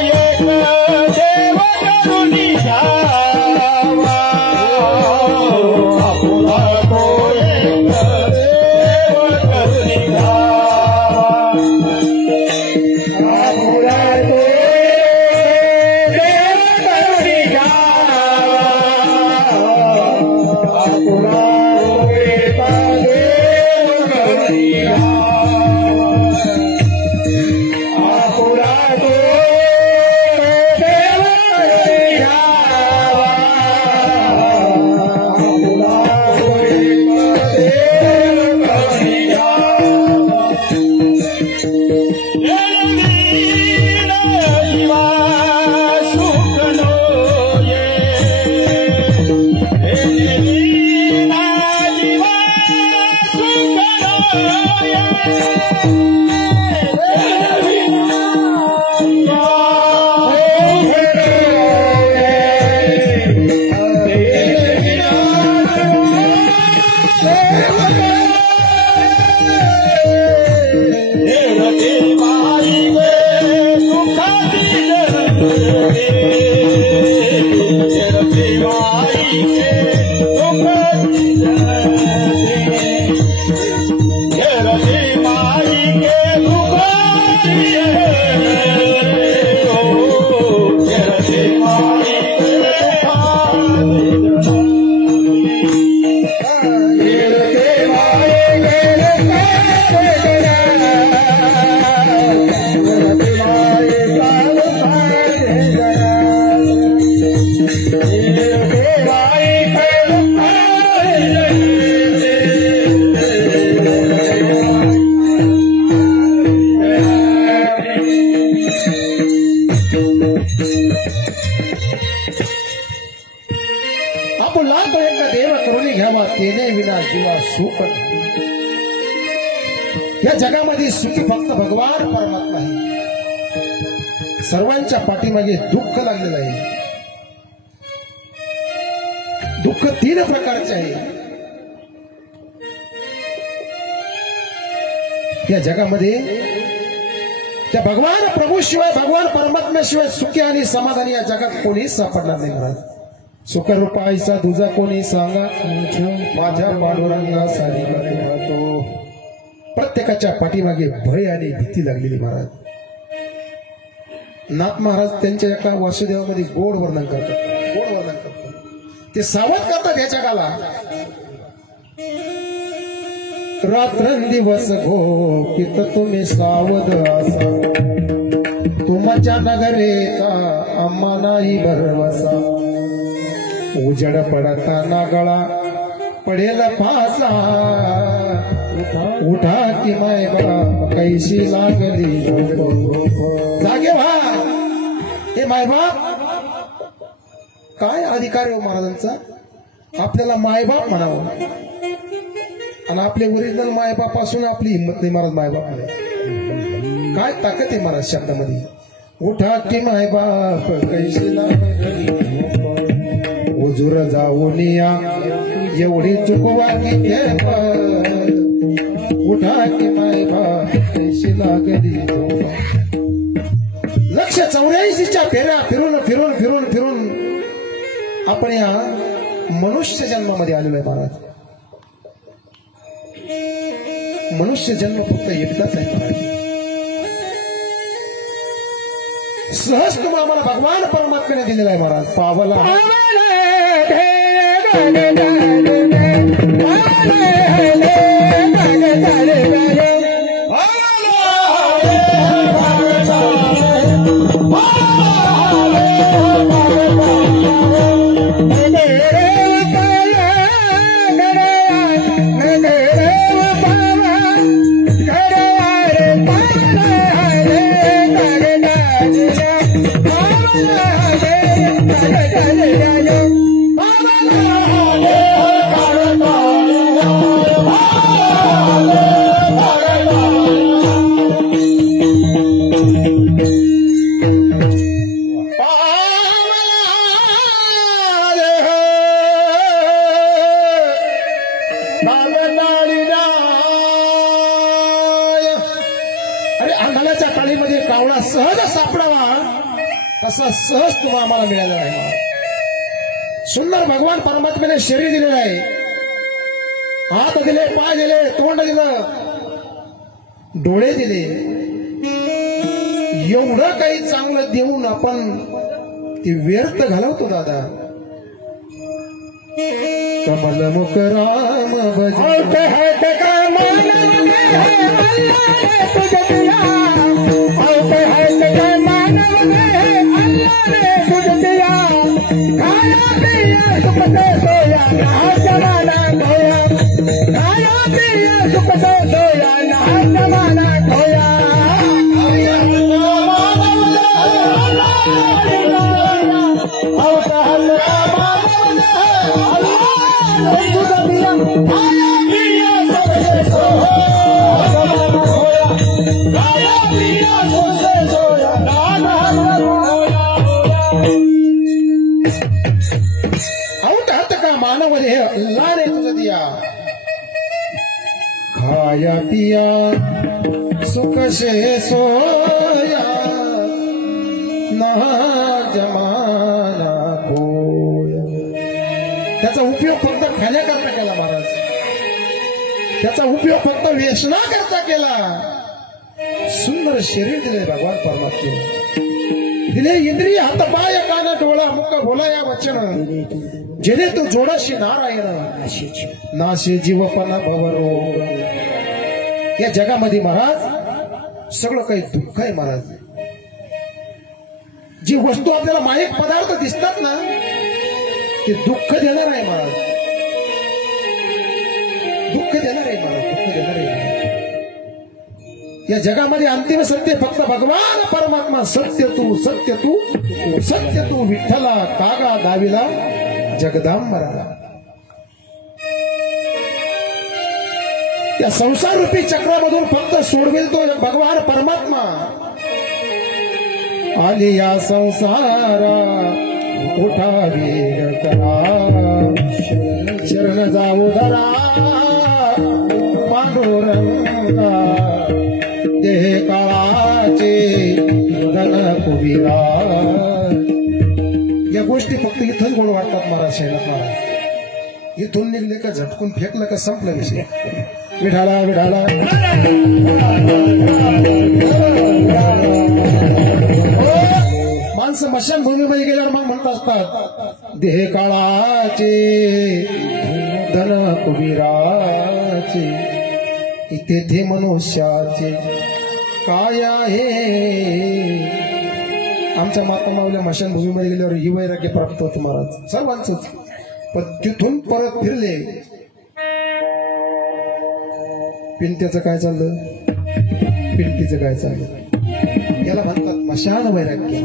एक देव करुणी घ्यावा, बोला तो एक देव करुणी घ्यावा, बोला तो देव करुणी घ्यावा, बोला आपुला तो एक देव करून घ्यावा तेने विना जीवा सुख नाही. या जगामध्ये सुखी फक्त भगवान परमात्मा आहे. सर्वांच्या पाठीमागे दुःख लागलेलं आहे. दुःख 3 प्रकारचे आहे. या जगामध्ये त्या भगवान प्रभू शिवाय भगवान परमात्म्याशिवाय सुखी आणि समाधानी या जगात कोणीच सापडणार नाही महाराज. सुखरूपायचा तुझा कोणी सांगा माझ्या पांडुरंगा सारी राहतो. प्रत्येकाच्या पाठीमागे भय आणि भीती लागलेली महाराज. नाथ महाराज त्यांच्या एका वासुदेवामध्ये गोड वर्णन करतात. ते सावध करतात या जगाला. रात्रंदिवस घोकित तुम्ही सावध असा तुमच्या नगरेचा आम्हा नाही भरवसा. उजड पडताना गळा पडेल फासा उठा की माय बाप कैशी लागली जागे व्हा. हे मायबाप काय अधिकार आहे महाराजांचा. आपल्याला मायबाप म्हणावं आणि आपले ओरिजिनल मायबाप असून आपली हिंमत नाही महाराज मायबाप म्हणे. काय ताकद आहे महाराज शब्दामध्ये. उठा की मायबाप कैशी लागली उजूर जाऊन या एवढी चुकवा की उठा की मायबाप कैशी लागली. लक्ष 84च्या फेऱ्या फिरून फिरून फिरून फिरून आपण या मनुष्य जन्मामध्ये आलेलो आहे महाराज. मनुष्य जन्म फक्त एकदाच आहे महाराज. सहज तुम्हाला आम्हाला भगवान परमात्म्याने दिलेला आहे महाराज. पावला सहज तुम्हाला आम्हाला मिळालेला आहे. सुंदर भगवान परमात्म्याने शरीर दिलेलं आहे. हात दिले, पाय दिले, तोंड दिलं, डोळे दिले. एवढं काही चांगलं देऊन आपण ते व्यर्थ घालवतो दादा. कमलमुख राम खाया पिया सुख से सोया ना जमाना खोया. त्याचा उपयोग फक्त खाण्याकरता केला महाराज. त्याचा उपयोग फक्त व्यसनाकरता केला. सुंदर शरीर दिले भगवान परमात्मा. दिले इंद्रिय हात पाय कान डोळा मुख बोला या वचन जेणे तो जोडाशी नारायण नाशे जीवपणा भवरोग. या जगामध्ये महाराज सगळं काही दुःख आहे महाराज. जी वस्तू आपल्याला मायक पदार्थ दिसतात ना ते दुःख देणार आहे महाराज. दुःख देणार आहे महाराज. दुःख देणार आहे. या जगामध्ये अंतिम सत्य फक्त भगवान परमात्मा. सत्य तू सत्य तू सत्य तू विठ्ठला कागा दाविला जगदांबरा. या संसार रूपी चक्रामधून फक्त सोडवेल तो भगवान परमात्मा. आली या संसारा उठावी करा शरण जाऊ धरा पांडुरंगा देह काळाचे धन कुबीरा. या गोष्टी फक्त इथंच गोड वाटतात महाराज. शैलात महाराज इथून निघले का झटकून फेकलं का संपलं विषय. विढाला विढाला माणसं मशानभूमीमध्ये गेल्यावर मग म्हणत असतात देह काळाचे धन कुबीराचे इथे मनुष्याचे काय आहे. आमच्या माता माऊल्या मशानभूमीमध्ये गेल्यावर ही वैराग्य प्राप्त होते महाराज सर्वांच. पण तिथून परत फिरले पिंट्याचं काय चाललं पिंटीचं काय चाललं. याला म्हणतात मशान वैराग्य.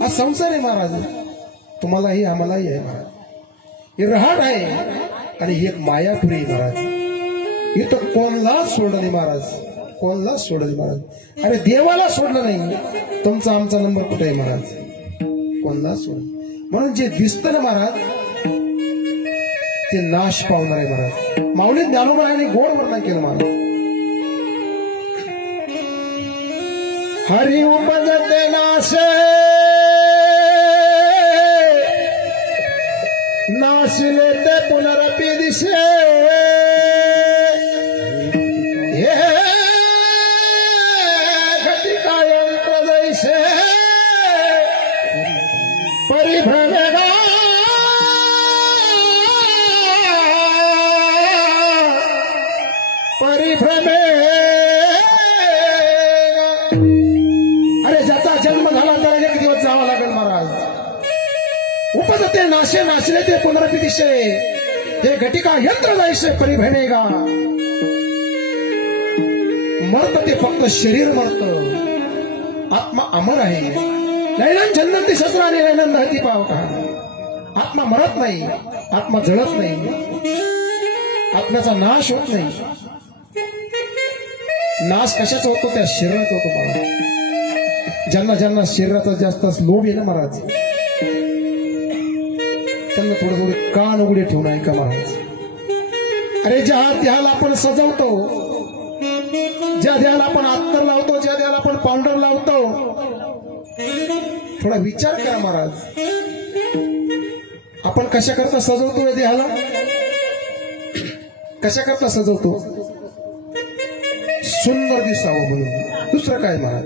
हा संसार आहे महाराज. तुम्हालाही आम्हालाही आहे महाराज. हे रहाट आहे आणि ही एक मायापुरी आहे महाराज. इथं कोणलाच सोडलं नाही महाराज. कोणलाच सोडलं नाही महाराज. अरे देवाला सोडलं नाही. तुमचा आमचा नंबर कुठे आहे महाराज. कोणलाच सोडलं. म्हणून जे दिसतं ना महाराज ते नाश पावणार आहे महाराज. माऊली ज्ञानोबाने गोड वर्णन केलं महाराज. हरि उपजते नाशे नाशिले ते पुनरपी दिशे. हे घटिका यंत्र जैसे परिभ्रमेगा परिभ्रमे. अरे ज्याचा जन्म झाला त्याला एक दिवस जावं लागेल महाराज. उपजते नाशे नाशले ते पुनरपी दिशे. हे घटिका यंत्र जायसे परिभ्रमेगा. मरत ते फक्त शरीर मरत. आत्मा अमर आहे. नैनन छंदंती शस्त्राने नैनन दहती पावका. आत्मा मरत नाही. आत्मा जळत नाही. आत्म्याचा नाश होत नाही. नाश कशाचा होतो त्या शरीराचा होतो महाराज. ज्यांना ज्यांना शरीराचा जास्त लोभ आहे ना महाराज त्यांना थोडं थोडं कान उघडे ठेवून ऐका महाराज. अरे ज्या देहाला आपण सजवतो ज्या देहाला आपण अत्तर लावतो ज्या देहाला आपण पावडर लावतो थोडा विचार करा महाराज. आपण कशा करता सजवतो या देहाला. कशा करता सजवतो सुंदर दिसावं म्हणून. दुसरं काय महाराज.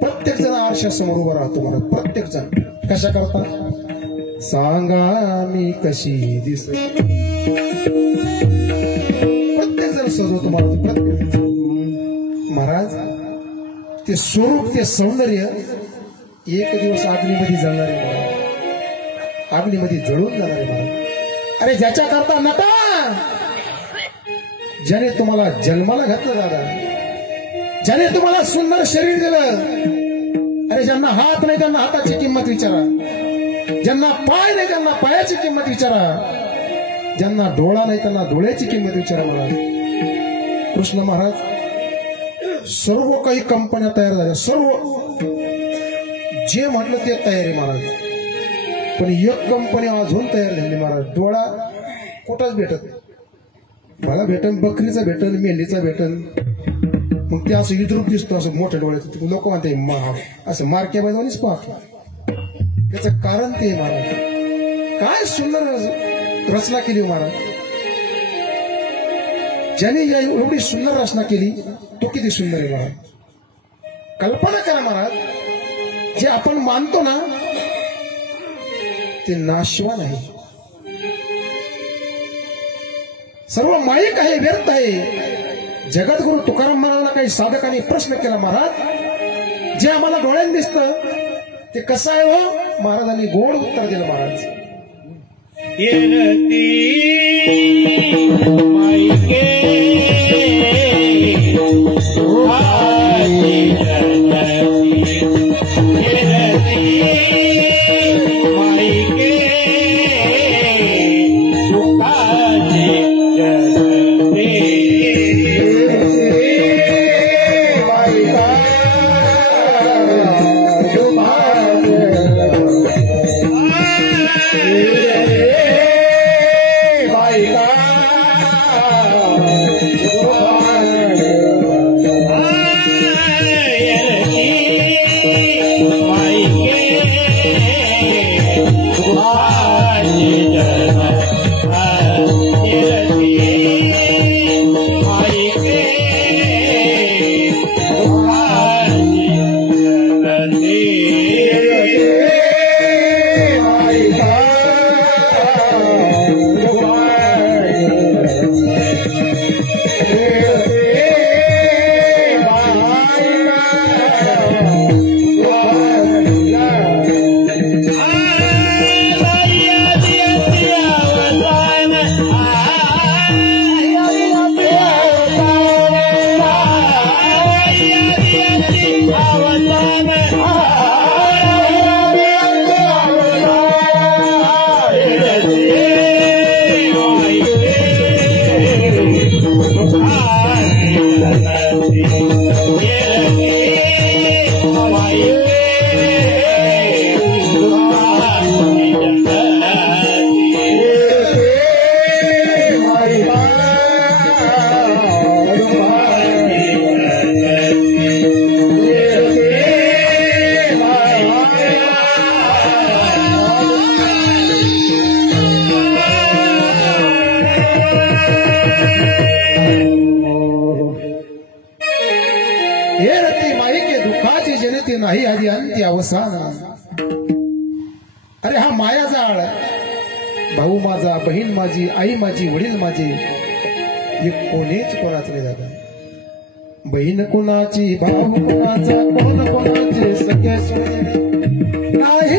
प्रत्येक जण आरशासमोर उभा राहतो महाराज. प्रत्येक जण कशा करता सांगा मी कशी दिसते. प्रत्येक जण सजवतो महाराज. प्रत्येक महाराज ते स्वरूप ते सौंदर्य एक दिवस अग्नीमध्ये जळणारे महाराज. अग्नीमध्ये जळून जाणारे महाराज. अरे ज्याच्या करता नका ज्याने तुम्हाला जन्माला घातलं दादा. ज्याने तुम्हाला सुंदर शरीर दिलं. अरे ज्यांना हात नाही त्यांना हाताची किंमत विचारा. ज्यांना पाय नाही त्यांना पायाची किंमत विचारा. ज्यांना डोळा नाही त्यांना डोळ्याची किंमत विचारा महाराज. कृष्ण महाराज सर्व काही कंपन्या तयार झाल्या. सर्व जे म्हटलं ते तयारी महाराज. पण एक कंपनी अजून तयार झाली महाराज. डोळा कुठंच भेटत. मला भेटन बकरीचा भेटन मेंढीचा भेटन. मग ते असं विद्रूप दिसतो असं मोठ्या डोळ्याचं. लोक म्हणते असं मारक्या बाजूनेच पाहतो. त्याचं कारण ते महाराज काय सुंदर रचना केली महाराज. ज्याने एवढी सुंदर रचना केली तो किती सुंदर आहे महाराज. कल्पना करा महाराज. जे आपण मानतो ना ते नाशवान आहे. सर्व माईक आहे व्यर्थ आहे. जगद्गुरु तुकाराम महाराजांना काही साधकांनी प्रश्न केला महाराज जे आम्हाला डोळ्याने दिसतं ते कसं आहे हो. महाराजांनी गोड उत्तर दिलं महाराज. माईके नाही आधी अंत्य अवसान. अरे हा माया जाळ. भाऊ माझा, बहीण माझी, आई माझी, वडील माझे, हे कोणीच कोणाच नाही दादा. बहीण कोणाची, भाऊ कोणाचा, कोण कोणाचे सख्या नाही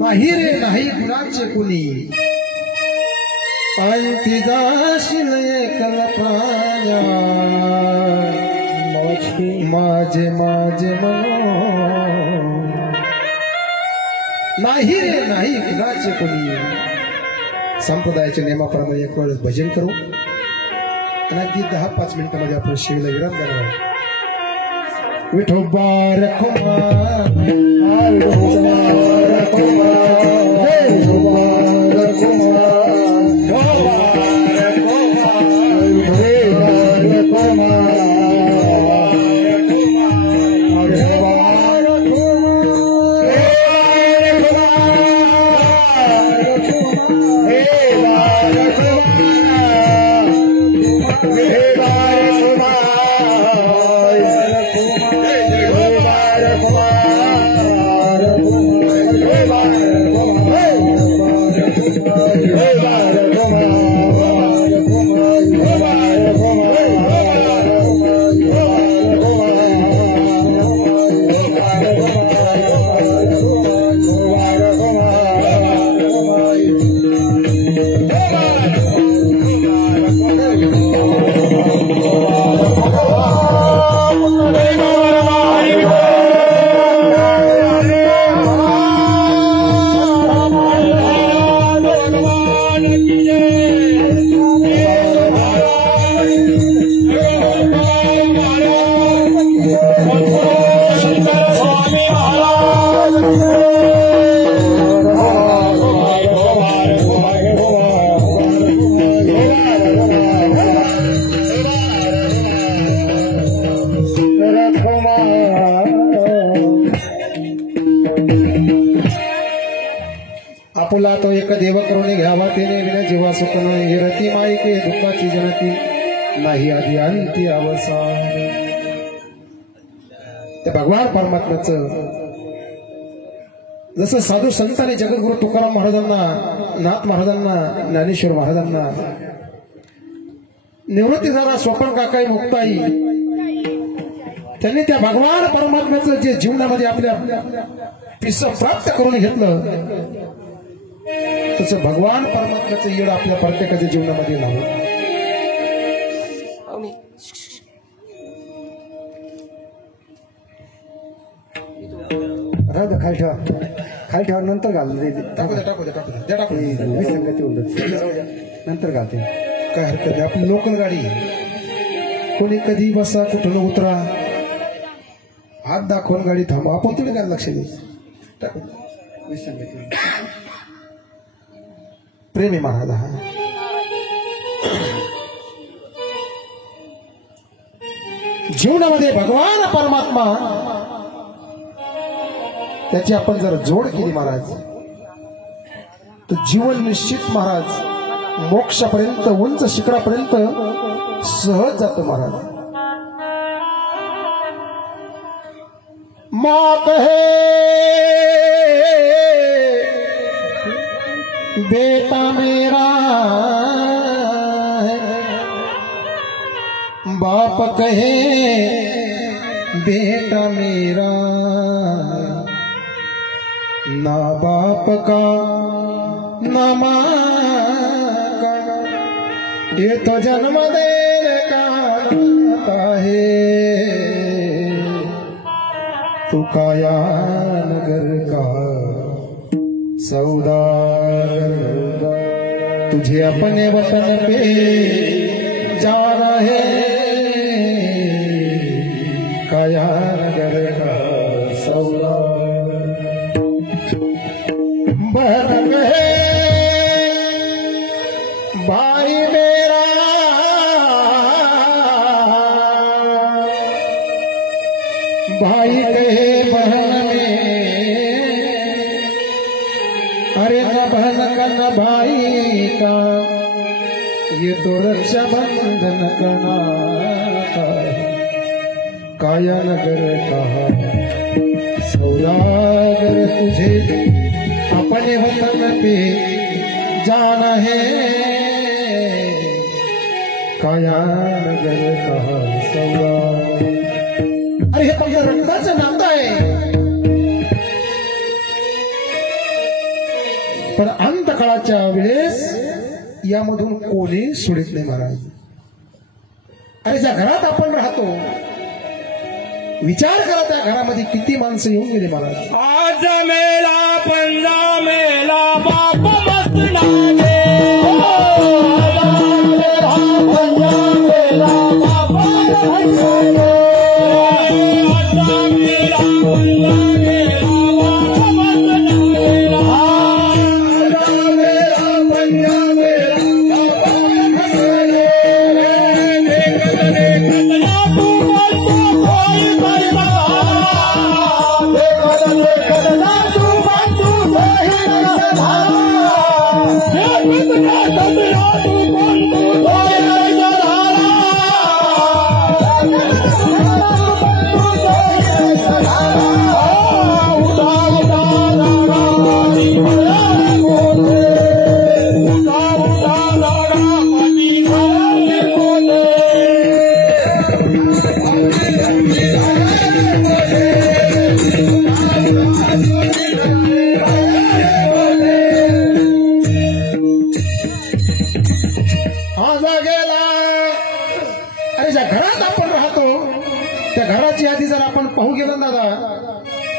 नाही रे नाही कुणाचे कुणी. पांती जाशील कल्पना माझे माझे मनो. नाही रे नाही कुणाचे कुणी. संप्रदायाच्या नियमाप्रमाणे एक वेळेस भजन करू आणि अगदी 10-5 मिनिटांमध्ये आपण शिवला विराम देणार. विठोबा रखुमा Bye. तो एक देव करून घ्यावा तेने विना जीवा सुख नाही रती माईके दुःखाची जनती नाही आधी अंती अवसान. त्या भगवान परमात्म्याचं जसं साधू संतांनी जगद्गुरु तुकाराम महाराजांना, नाथ महाराजांना, ज्ञानेश्वर महाराजांना, निवृत्ती झाला स्वप्न काकाई मुक्ताई, त्यांनी त्या भगवान परमात्म्याचं जे जीवनामध्ये आपल्या पिस प्राप्त करून घेतलं तसं भगवान परमात्म्याचं येड आपल्या प्रत्येकाच्या जीवनामध्ये लावलं. राहू द्या, खाली ठेवा, खाली ठेवा, नंतर घाल. टाकू दे, टाकू दे, टाकू दे, टाकू दे. विसंगती होऊन जाते. नंतर घालते. काय हरकत नाही. आपली लोकल गाडी, कोणी कधी बसा, कुठून उतरा, हात दाखवून गाडी थांबवा, आपण तुम्ही काय लक्ष दे. टाकू दे. विसंगती. प्रेमी महाराज हा जीवनामध्ये भगवान परमात्मा त्याची आपण जर जोड केली महाराज तर जीवन निश्चित महाराज मोक्षापर्यंत, उंच शिखरापर्यंत सहज जातो महाराज. माँ कहे बेटा मेरा है, बाप कहे बेटा मेरा, ना बाप का ना माँ का, ये तो जन्म देने का नाता है. तू काया नगर का सौदागर, तुझे अपने वतन पे जाना है. काया नगर का सौदागर बहन है भाई मेरा, भाई कहे बहन में, अरे न बहन का न भाई का, ये तो रक्षा बंधन का नाता है. काया नगर कहा सौदागर, तुझे अपने वतन पे जाना है. काया नगर कहा सौदागर. अरे हे पहिल्या रक्ताचं नातं आहे, पण अंतकाळाच्या वेळेस यामधून कोणी सोडित नाही महाराज. अरे ज्या घरात आपण राहतो विचार करा, त्या घरामध्ये किती माणसं येऊन गेले महाराज. आज मेला पंजा मेला बाप मस्त नागे, पंजा मेला बाप मस्त नागे, आज मेला पंजा मेला बाप मस्त नागे, आज मेला पंजा मेला बाप मस्त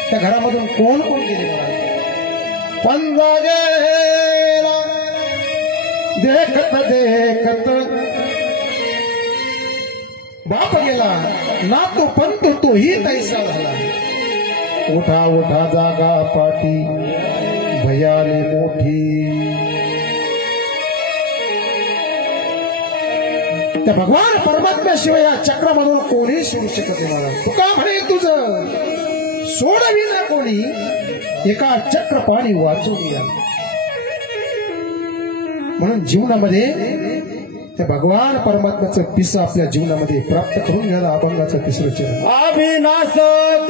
त्या घरामधून कोण कोण गेले पंजा गेला देखत देखत, बाप गेला नातू पंतू तोही तैसा झाला. उठा उठा जागा पाठी भयाने मोठी. त्या भगवान परमात्म्याशिवाय या चक्रामधून कोणी सोडू शकत नाही महाराज. तुका म्हणे तुझं सोडवी ना कोणी, एका चक्र पाणी वाचून या. म्हणून जीवनामध्ये त्या भगवान परमात्म्याचं पिसा आपल्या जीवनामध्ये प्राप्त करून घ्यायला अभंगाचं तिसरं चरण. अविनाशकारी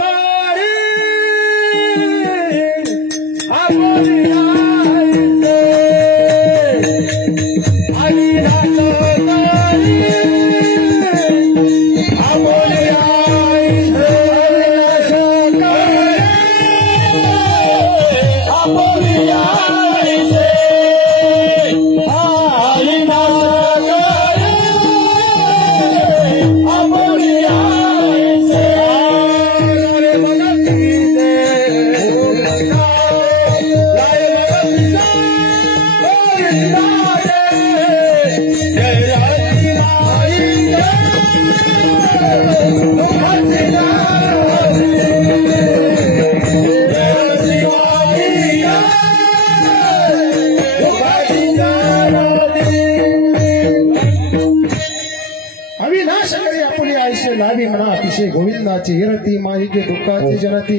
लावी म्हणा अतिशय गोविंदाची हिरती माहिती दुःखाची जनती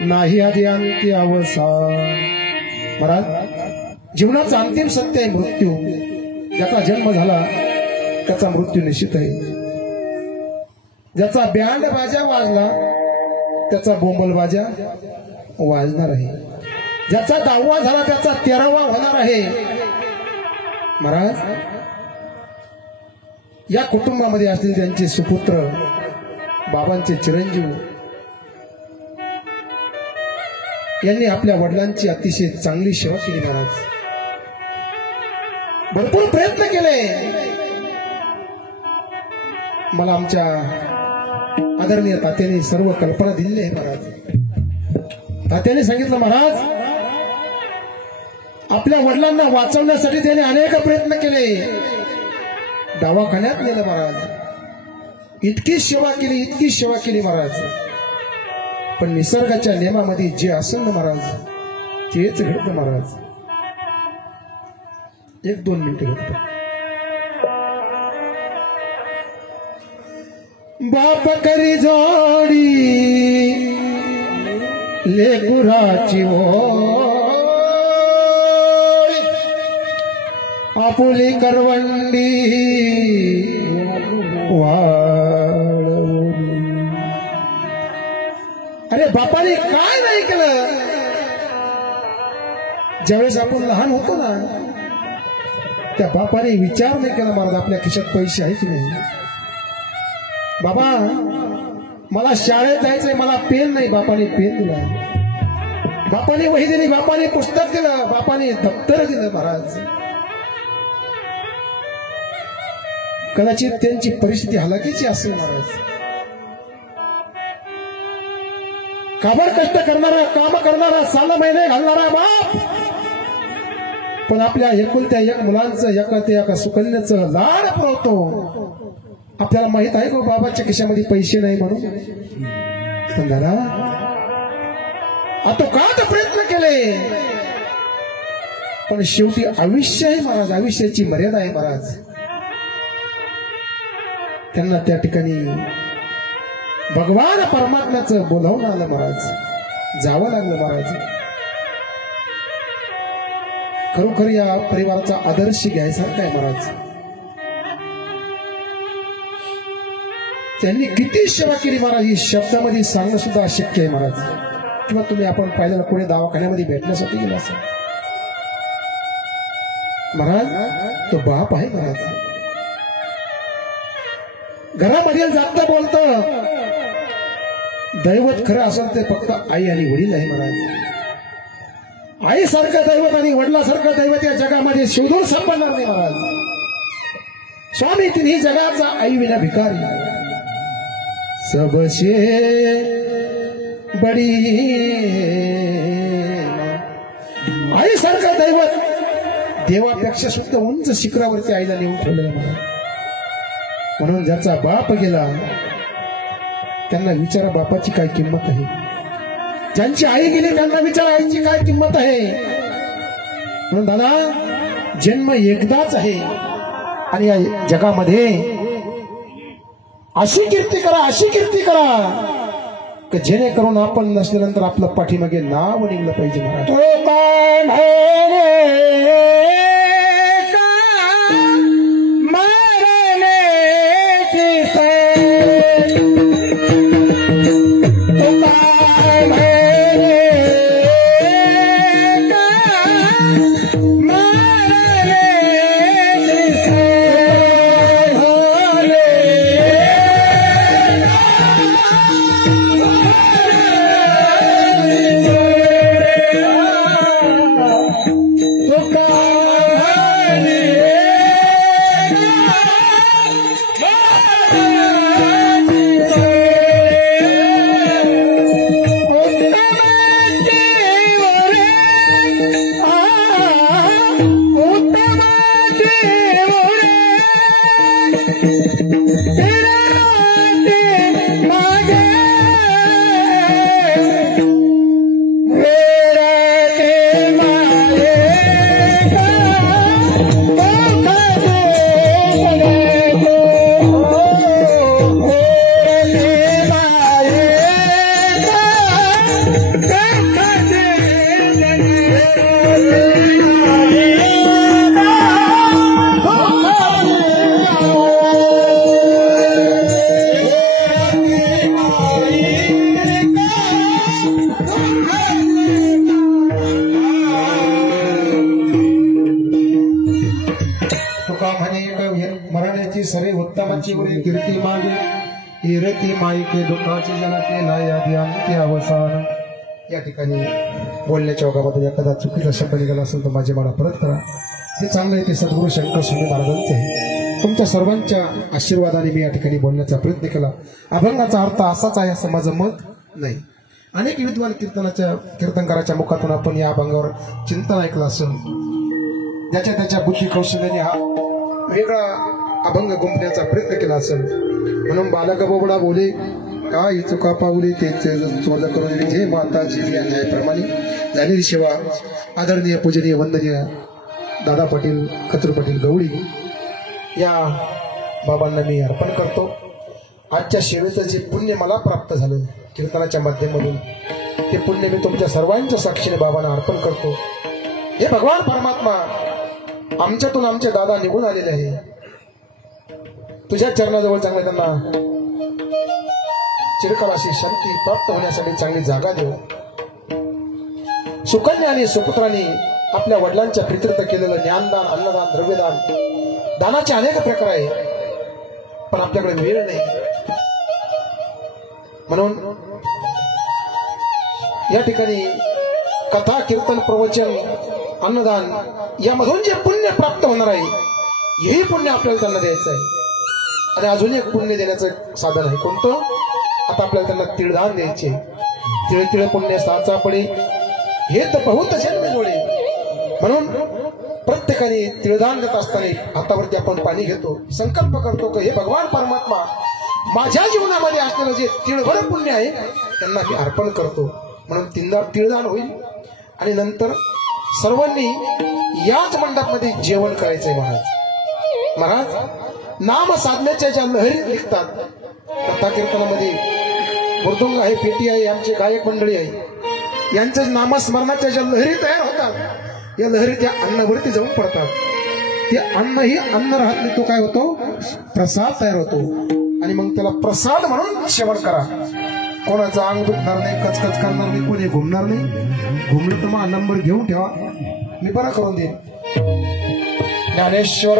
नाही आधी अंती अवसान. महाराज, जीवनाचा अंतिम सत्य आहे मृत्यू. ज्याचा जन्म झाला त्याचा मृत्यू निश्चित आहे. ज्याचा बँड बाजा वाजला त्याचा बोंबल बाजा वाजणार आहे. ज्याचा 10वा झाला त्याचा 13वा होणार आहे. महाराज, या कुटुंबामध्ये असलेले त्यांचे सुपुत्र, बाबांचे चिरंजीव यांनी आपल्या वडिलांची अतिशय चांगली सेवा केली. महाराज, भरपूर प्रयत्न केले. मला आमच्या आदरणीय तात्याने सर्व कल्पना दिली आहे. महाराज, तात्याने सांगितलं, महाराज, आपल्या वडिलांना वाचवण्यासाठी त्याने अनेक प्रयत्न केले. दवाखान्यात नेलं महाराज, इतकी सेवा केली, इतकी सेवा केली महाराज. पण निसर्गाच्या नियमामध्ये जे असेल ना महाराज तेच घडतं. महाराज, 1-2 मिनिटं घडतं. बाप करी जोडी लेकुराची आपुली करवंडी वाळवून. अरे बापाने काय नाही केलं. ज्यावेळेस आपण लहान होतो ना त्या बापाने विचार नाही केला महाराज आपल्या खिशात पैसे आहे की नाही. बाबा, मला शाळेत जायचंय, मला पेन नाही. बापाने पेन दिला, बापाने वही दिली, बापाने पुस्तक दिलं, बापाने दप्तर दिलं. महाराज, कदाचित त्यांची परिस्थिती हलाखीची असेल. महाराज, काबड कष्ट करणारा, काम करणारा, 6 महिने घालणारा बाप, पण आपल्या एकुलत्या एक मुलांचं, एका सुकन्याचं लाड पुरवतो. आपल्याला माहित आहे का बाबाच्या खिशामध्ये पैसे नाही म्हणून. पण दादा, आता का तर प्रयत्न केले, पण शेवटी आयुष्य आहे महाराज, आयुष्याची मर्यादा आहे. महाराज, त्यांना त्या ठिकाणी भगवान परमात्म्याचं बोलावून आलं. महाराज, जावं लागलं. महाराज, खरोखर या परिवाराचा आदर्श घ्यायसारखा आहे. महाराज, त्यांनी किती सेवा केली महाराज, ही शब्दामध्ये सांगणं सुद्धा अशक्य आहे. महाराज, किंवा तुम्ही आपण पाहिलेलं कोणी दवाखान्यामध्ये भेटण्यासाठी गेला असेल. महाराज, तो बाप आहे. महाराज, घरामध्ये जाता बोलतं दैवत खरं असेल ते फक्त आई आणि वडील आहे. महाराज, आईसारखं दैवत आणि वडिलासारखं दैवत या जगामध्ये शोधून संपणार नाही. महाराज, स्वामी तिन्ही जगाचा आई विना भिकारी, सबसे बडी आईसारखं दैवत देवापेक्षा सुद्धा उंच शिखरावरती आईला नेऊन ठेवलेलं. महाराज, म्हणून ज्याचा बाप गेला त्यांना विचारा बापाची काय किंमत आहे. ज्यांची आई गेली त्यांना विचारा आईची काय किंमत आहे. म्हणून दादा, जन्म एकदाच आहे आणि या जगामध्ये अशी कीर्ती करा, अशी कीर्ती करा की जेणेकरून आपण नसल्यानंतर आपलं पाठीमागे नाव निघलं पाहिजे. महाराज, तो कोण है रे का उत्तमाची उरी कीर्ती मागे इरती माईके दुःखाची जनते नाही आधी अंती अवसान. या ठिकाणी बोलण्याच्या ओघामध्ये एखादा चुकीचा शब्द निघाला असेल तर माझे मला परत करा. हे चांगलं आहे ते सद्गुरू शंकर सुंदर महाराजांचे आहे. तुमच्या सर्वांच्या आशीर्वादाने मी या ठिकाणी बोलण्याचा प्रयत्न केला. अभंगाचा अर्थ असाच आहे असं माझं मत नाही. अनेक विद्वान कीर्तनकाराच्या मुखातून आपण या अभंगावर चिंतन ऐकलं असेल. ज्याच्या त्याच्या बुद्धी कौशल्याने हा वेगळा अभंग गुंफण्याचा प्रयत्न केला असेल. म्हणून बालक बोबडा बोले काय चुका पावले ते चोद करून हे माताजी या न्यायाप्रमाणे झालेली सेवा आदरणीय पूजनीय वंदनीय दादा पाटील खत्री पाटील गवळी या बाबांना मी अर्पण करतो. आजच्या सेवेचं जे पुण्य मला प्राप्त झालं कीर्तनाच्या माध्यमातून ते पुण्य मी तुमच्या सर्वांच्या साक्षीने बाबांना अर्पण करतो. हे भगवान परमात्मा आमच्यातून आमचे दादा निघून आलेले आहे. तुझ्या चरणाजवळ चांगले त्यांना चिरकाल अशी शांती प्राप्त होण्यासाठी चांगली जागा देऊ. सुकन्या आणि सुपुत्रांनी आपल्या वडिलांच्या प्रीत्यर्थ केलेलं ज्ञानदान अन्नदान द्रव्यदान दानाचे अनेक प्रकार आहे. पण आपल्याकडे वेळ नाही. म्हणून या ठिकाणी कथा कीर्तन प्रवचन अन्नदान यामधून जे पुण्य प्राप्त होणार आहे हेही पुण्य आपल्याला त्यांना द्यायचं आहे. आणि अजून एक पुण्य देण्याचं साधन आहे कोणतं. आता आपल्याला त्यांना तिळदान द्यायचे. तिळ तिळ पुण्य साचा पडे हे तर बहुत जन्म जोडे. म्हणून प्रत्येकाने तिळदान देत असताना हातावरती आपण पाणी घेतो. संकल्प करतो की हे भगवान परमात्मा माझ्या जीवनामध्ये असलेलं जे तिळभर पुण्य आहे त्यांना मी अर्पण करतो. म्हणून तिळदान होईल. आणि नंतर सर्वांनी याच मंडपामध्ये जेवण करायचंय. महाराज नाम साधण्याच्या ज्या लहरी निघतात कथा कीर्तनामध्ये मृदुंग आहे पेटी आहे आमचे गायक मंडळी आहे यांच्या नामस्मरणाच्या ज्या लहरी तयार होतात या लहरी त्या अन्नावरती जाऊन पडतात. ते अन्न ही अन्न राहत नाही. तो काय होतो प्रसाद तयार होतो. आणि मग त्याला प्रसाद म्हणून सेवन करा. कोणाचं अंग दुखणार नाही कचकच करणार नाही कोणी घुमणार नाही. घुमलं तर मग नंबर घेऊन ठेवा मी बरा करून देईन. ज्ञानेश्वर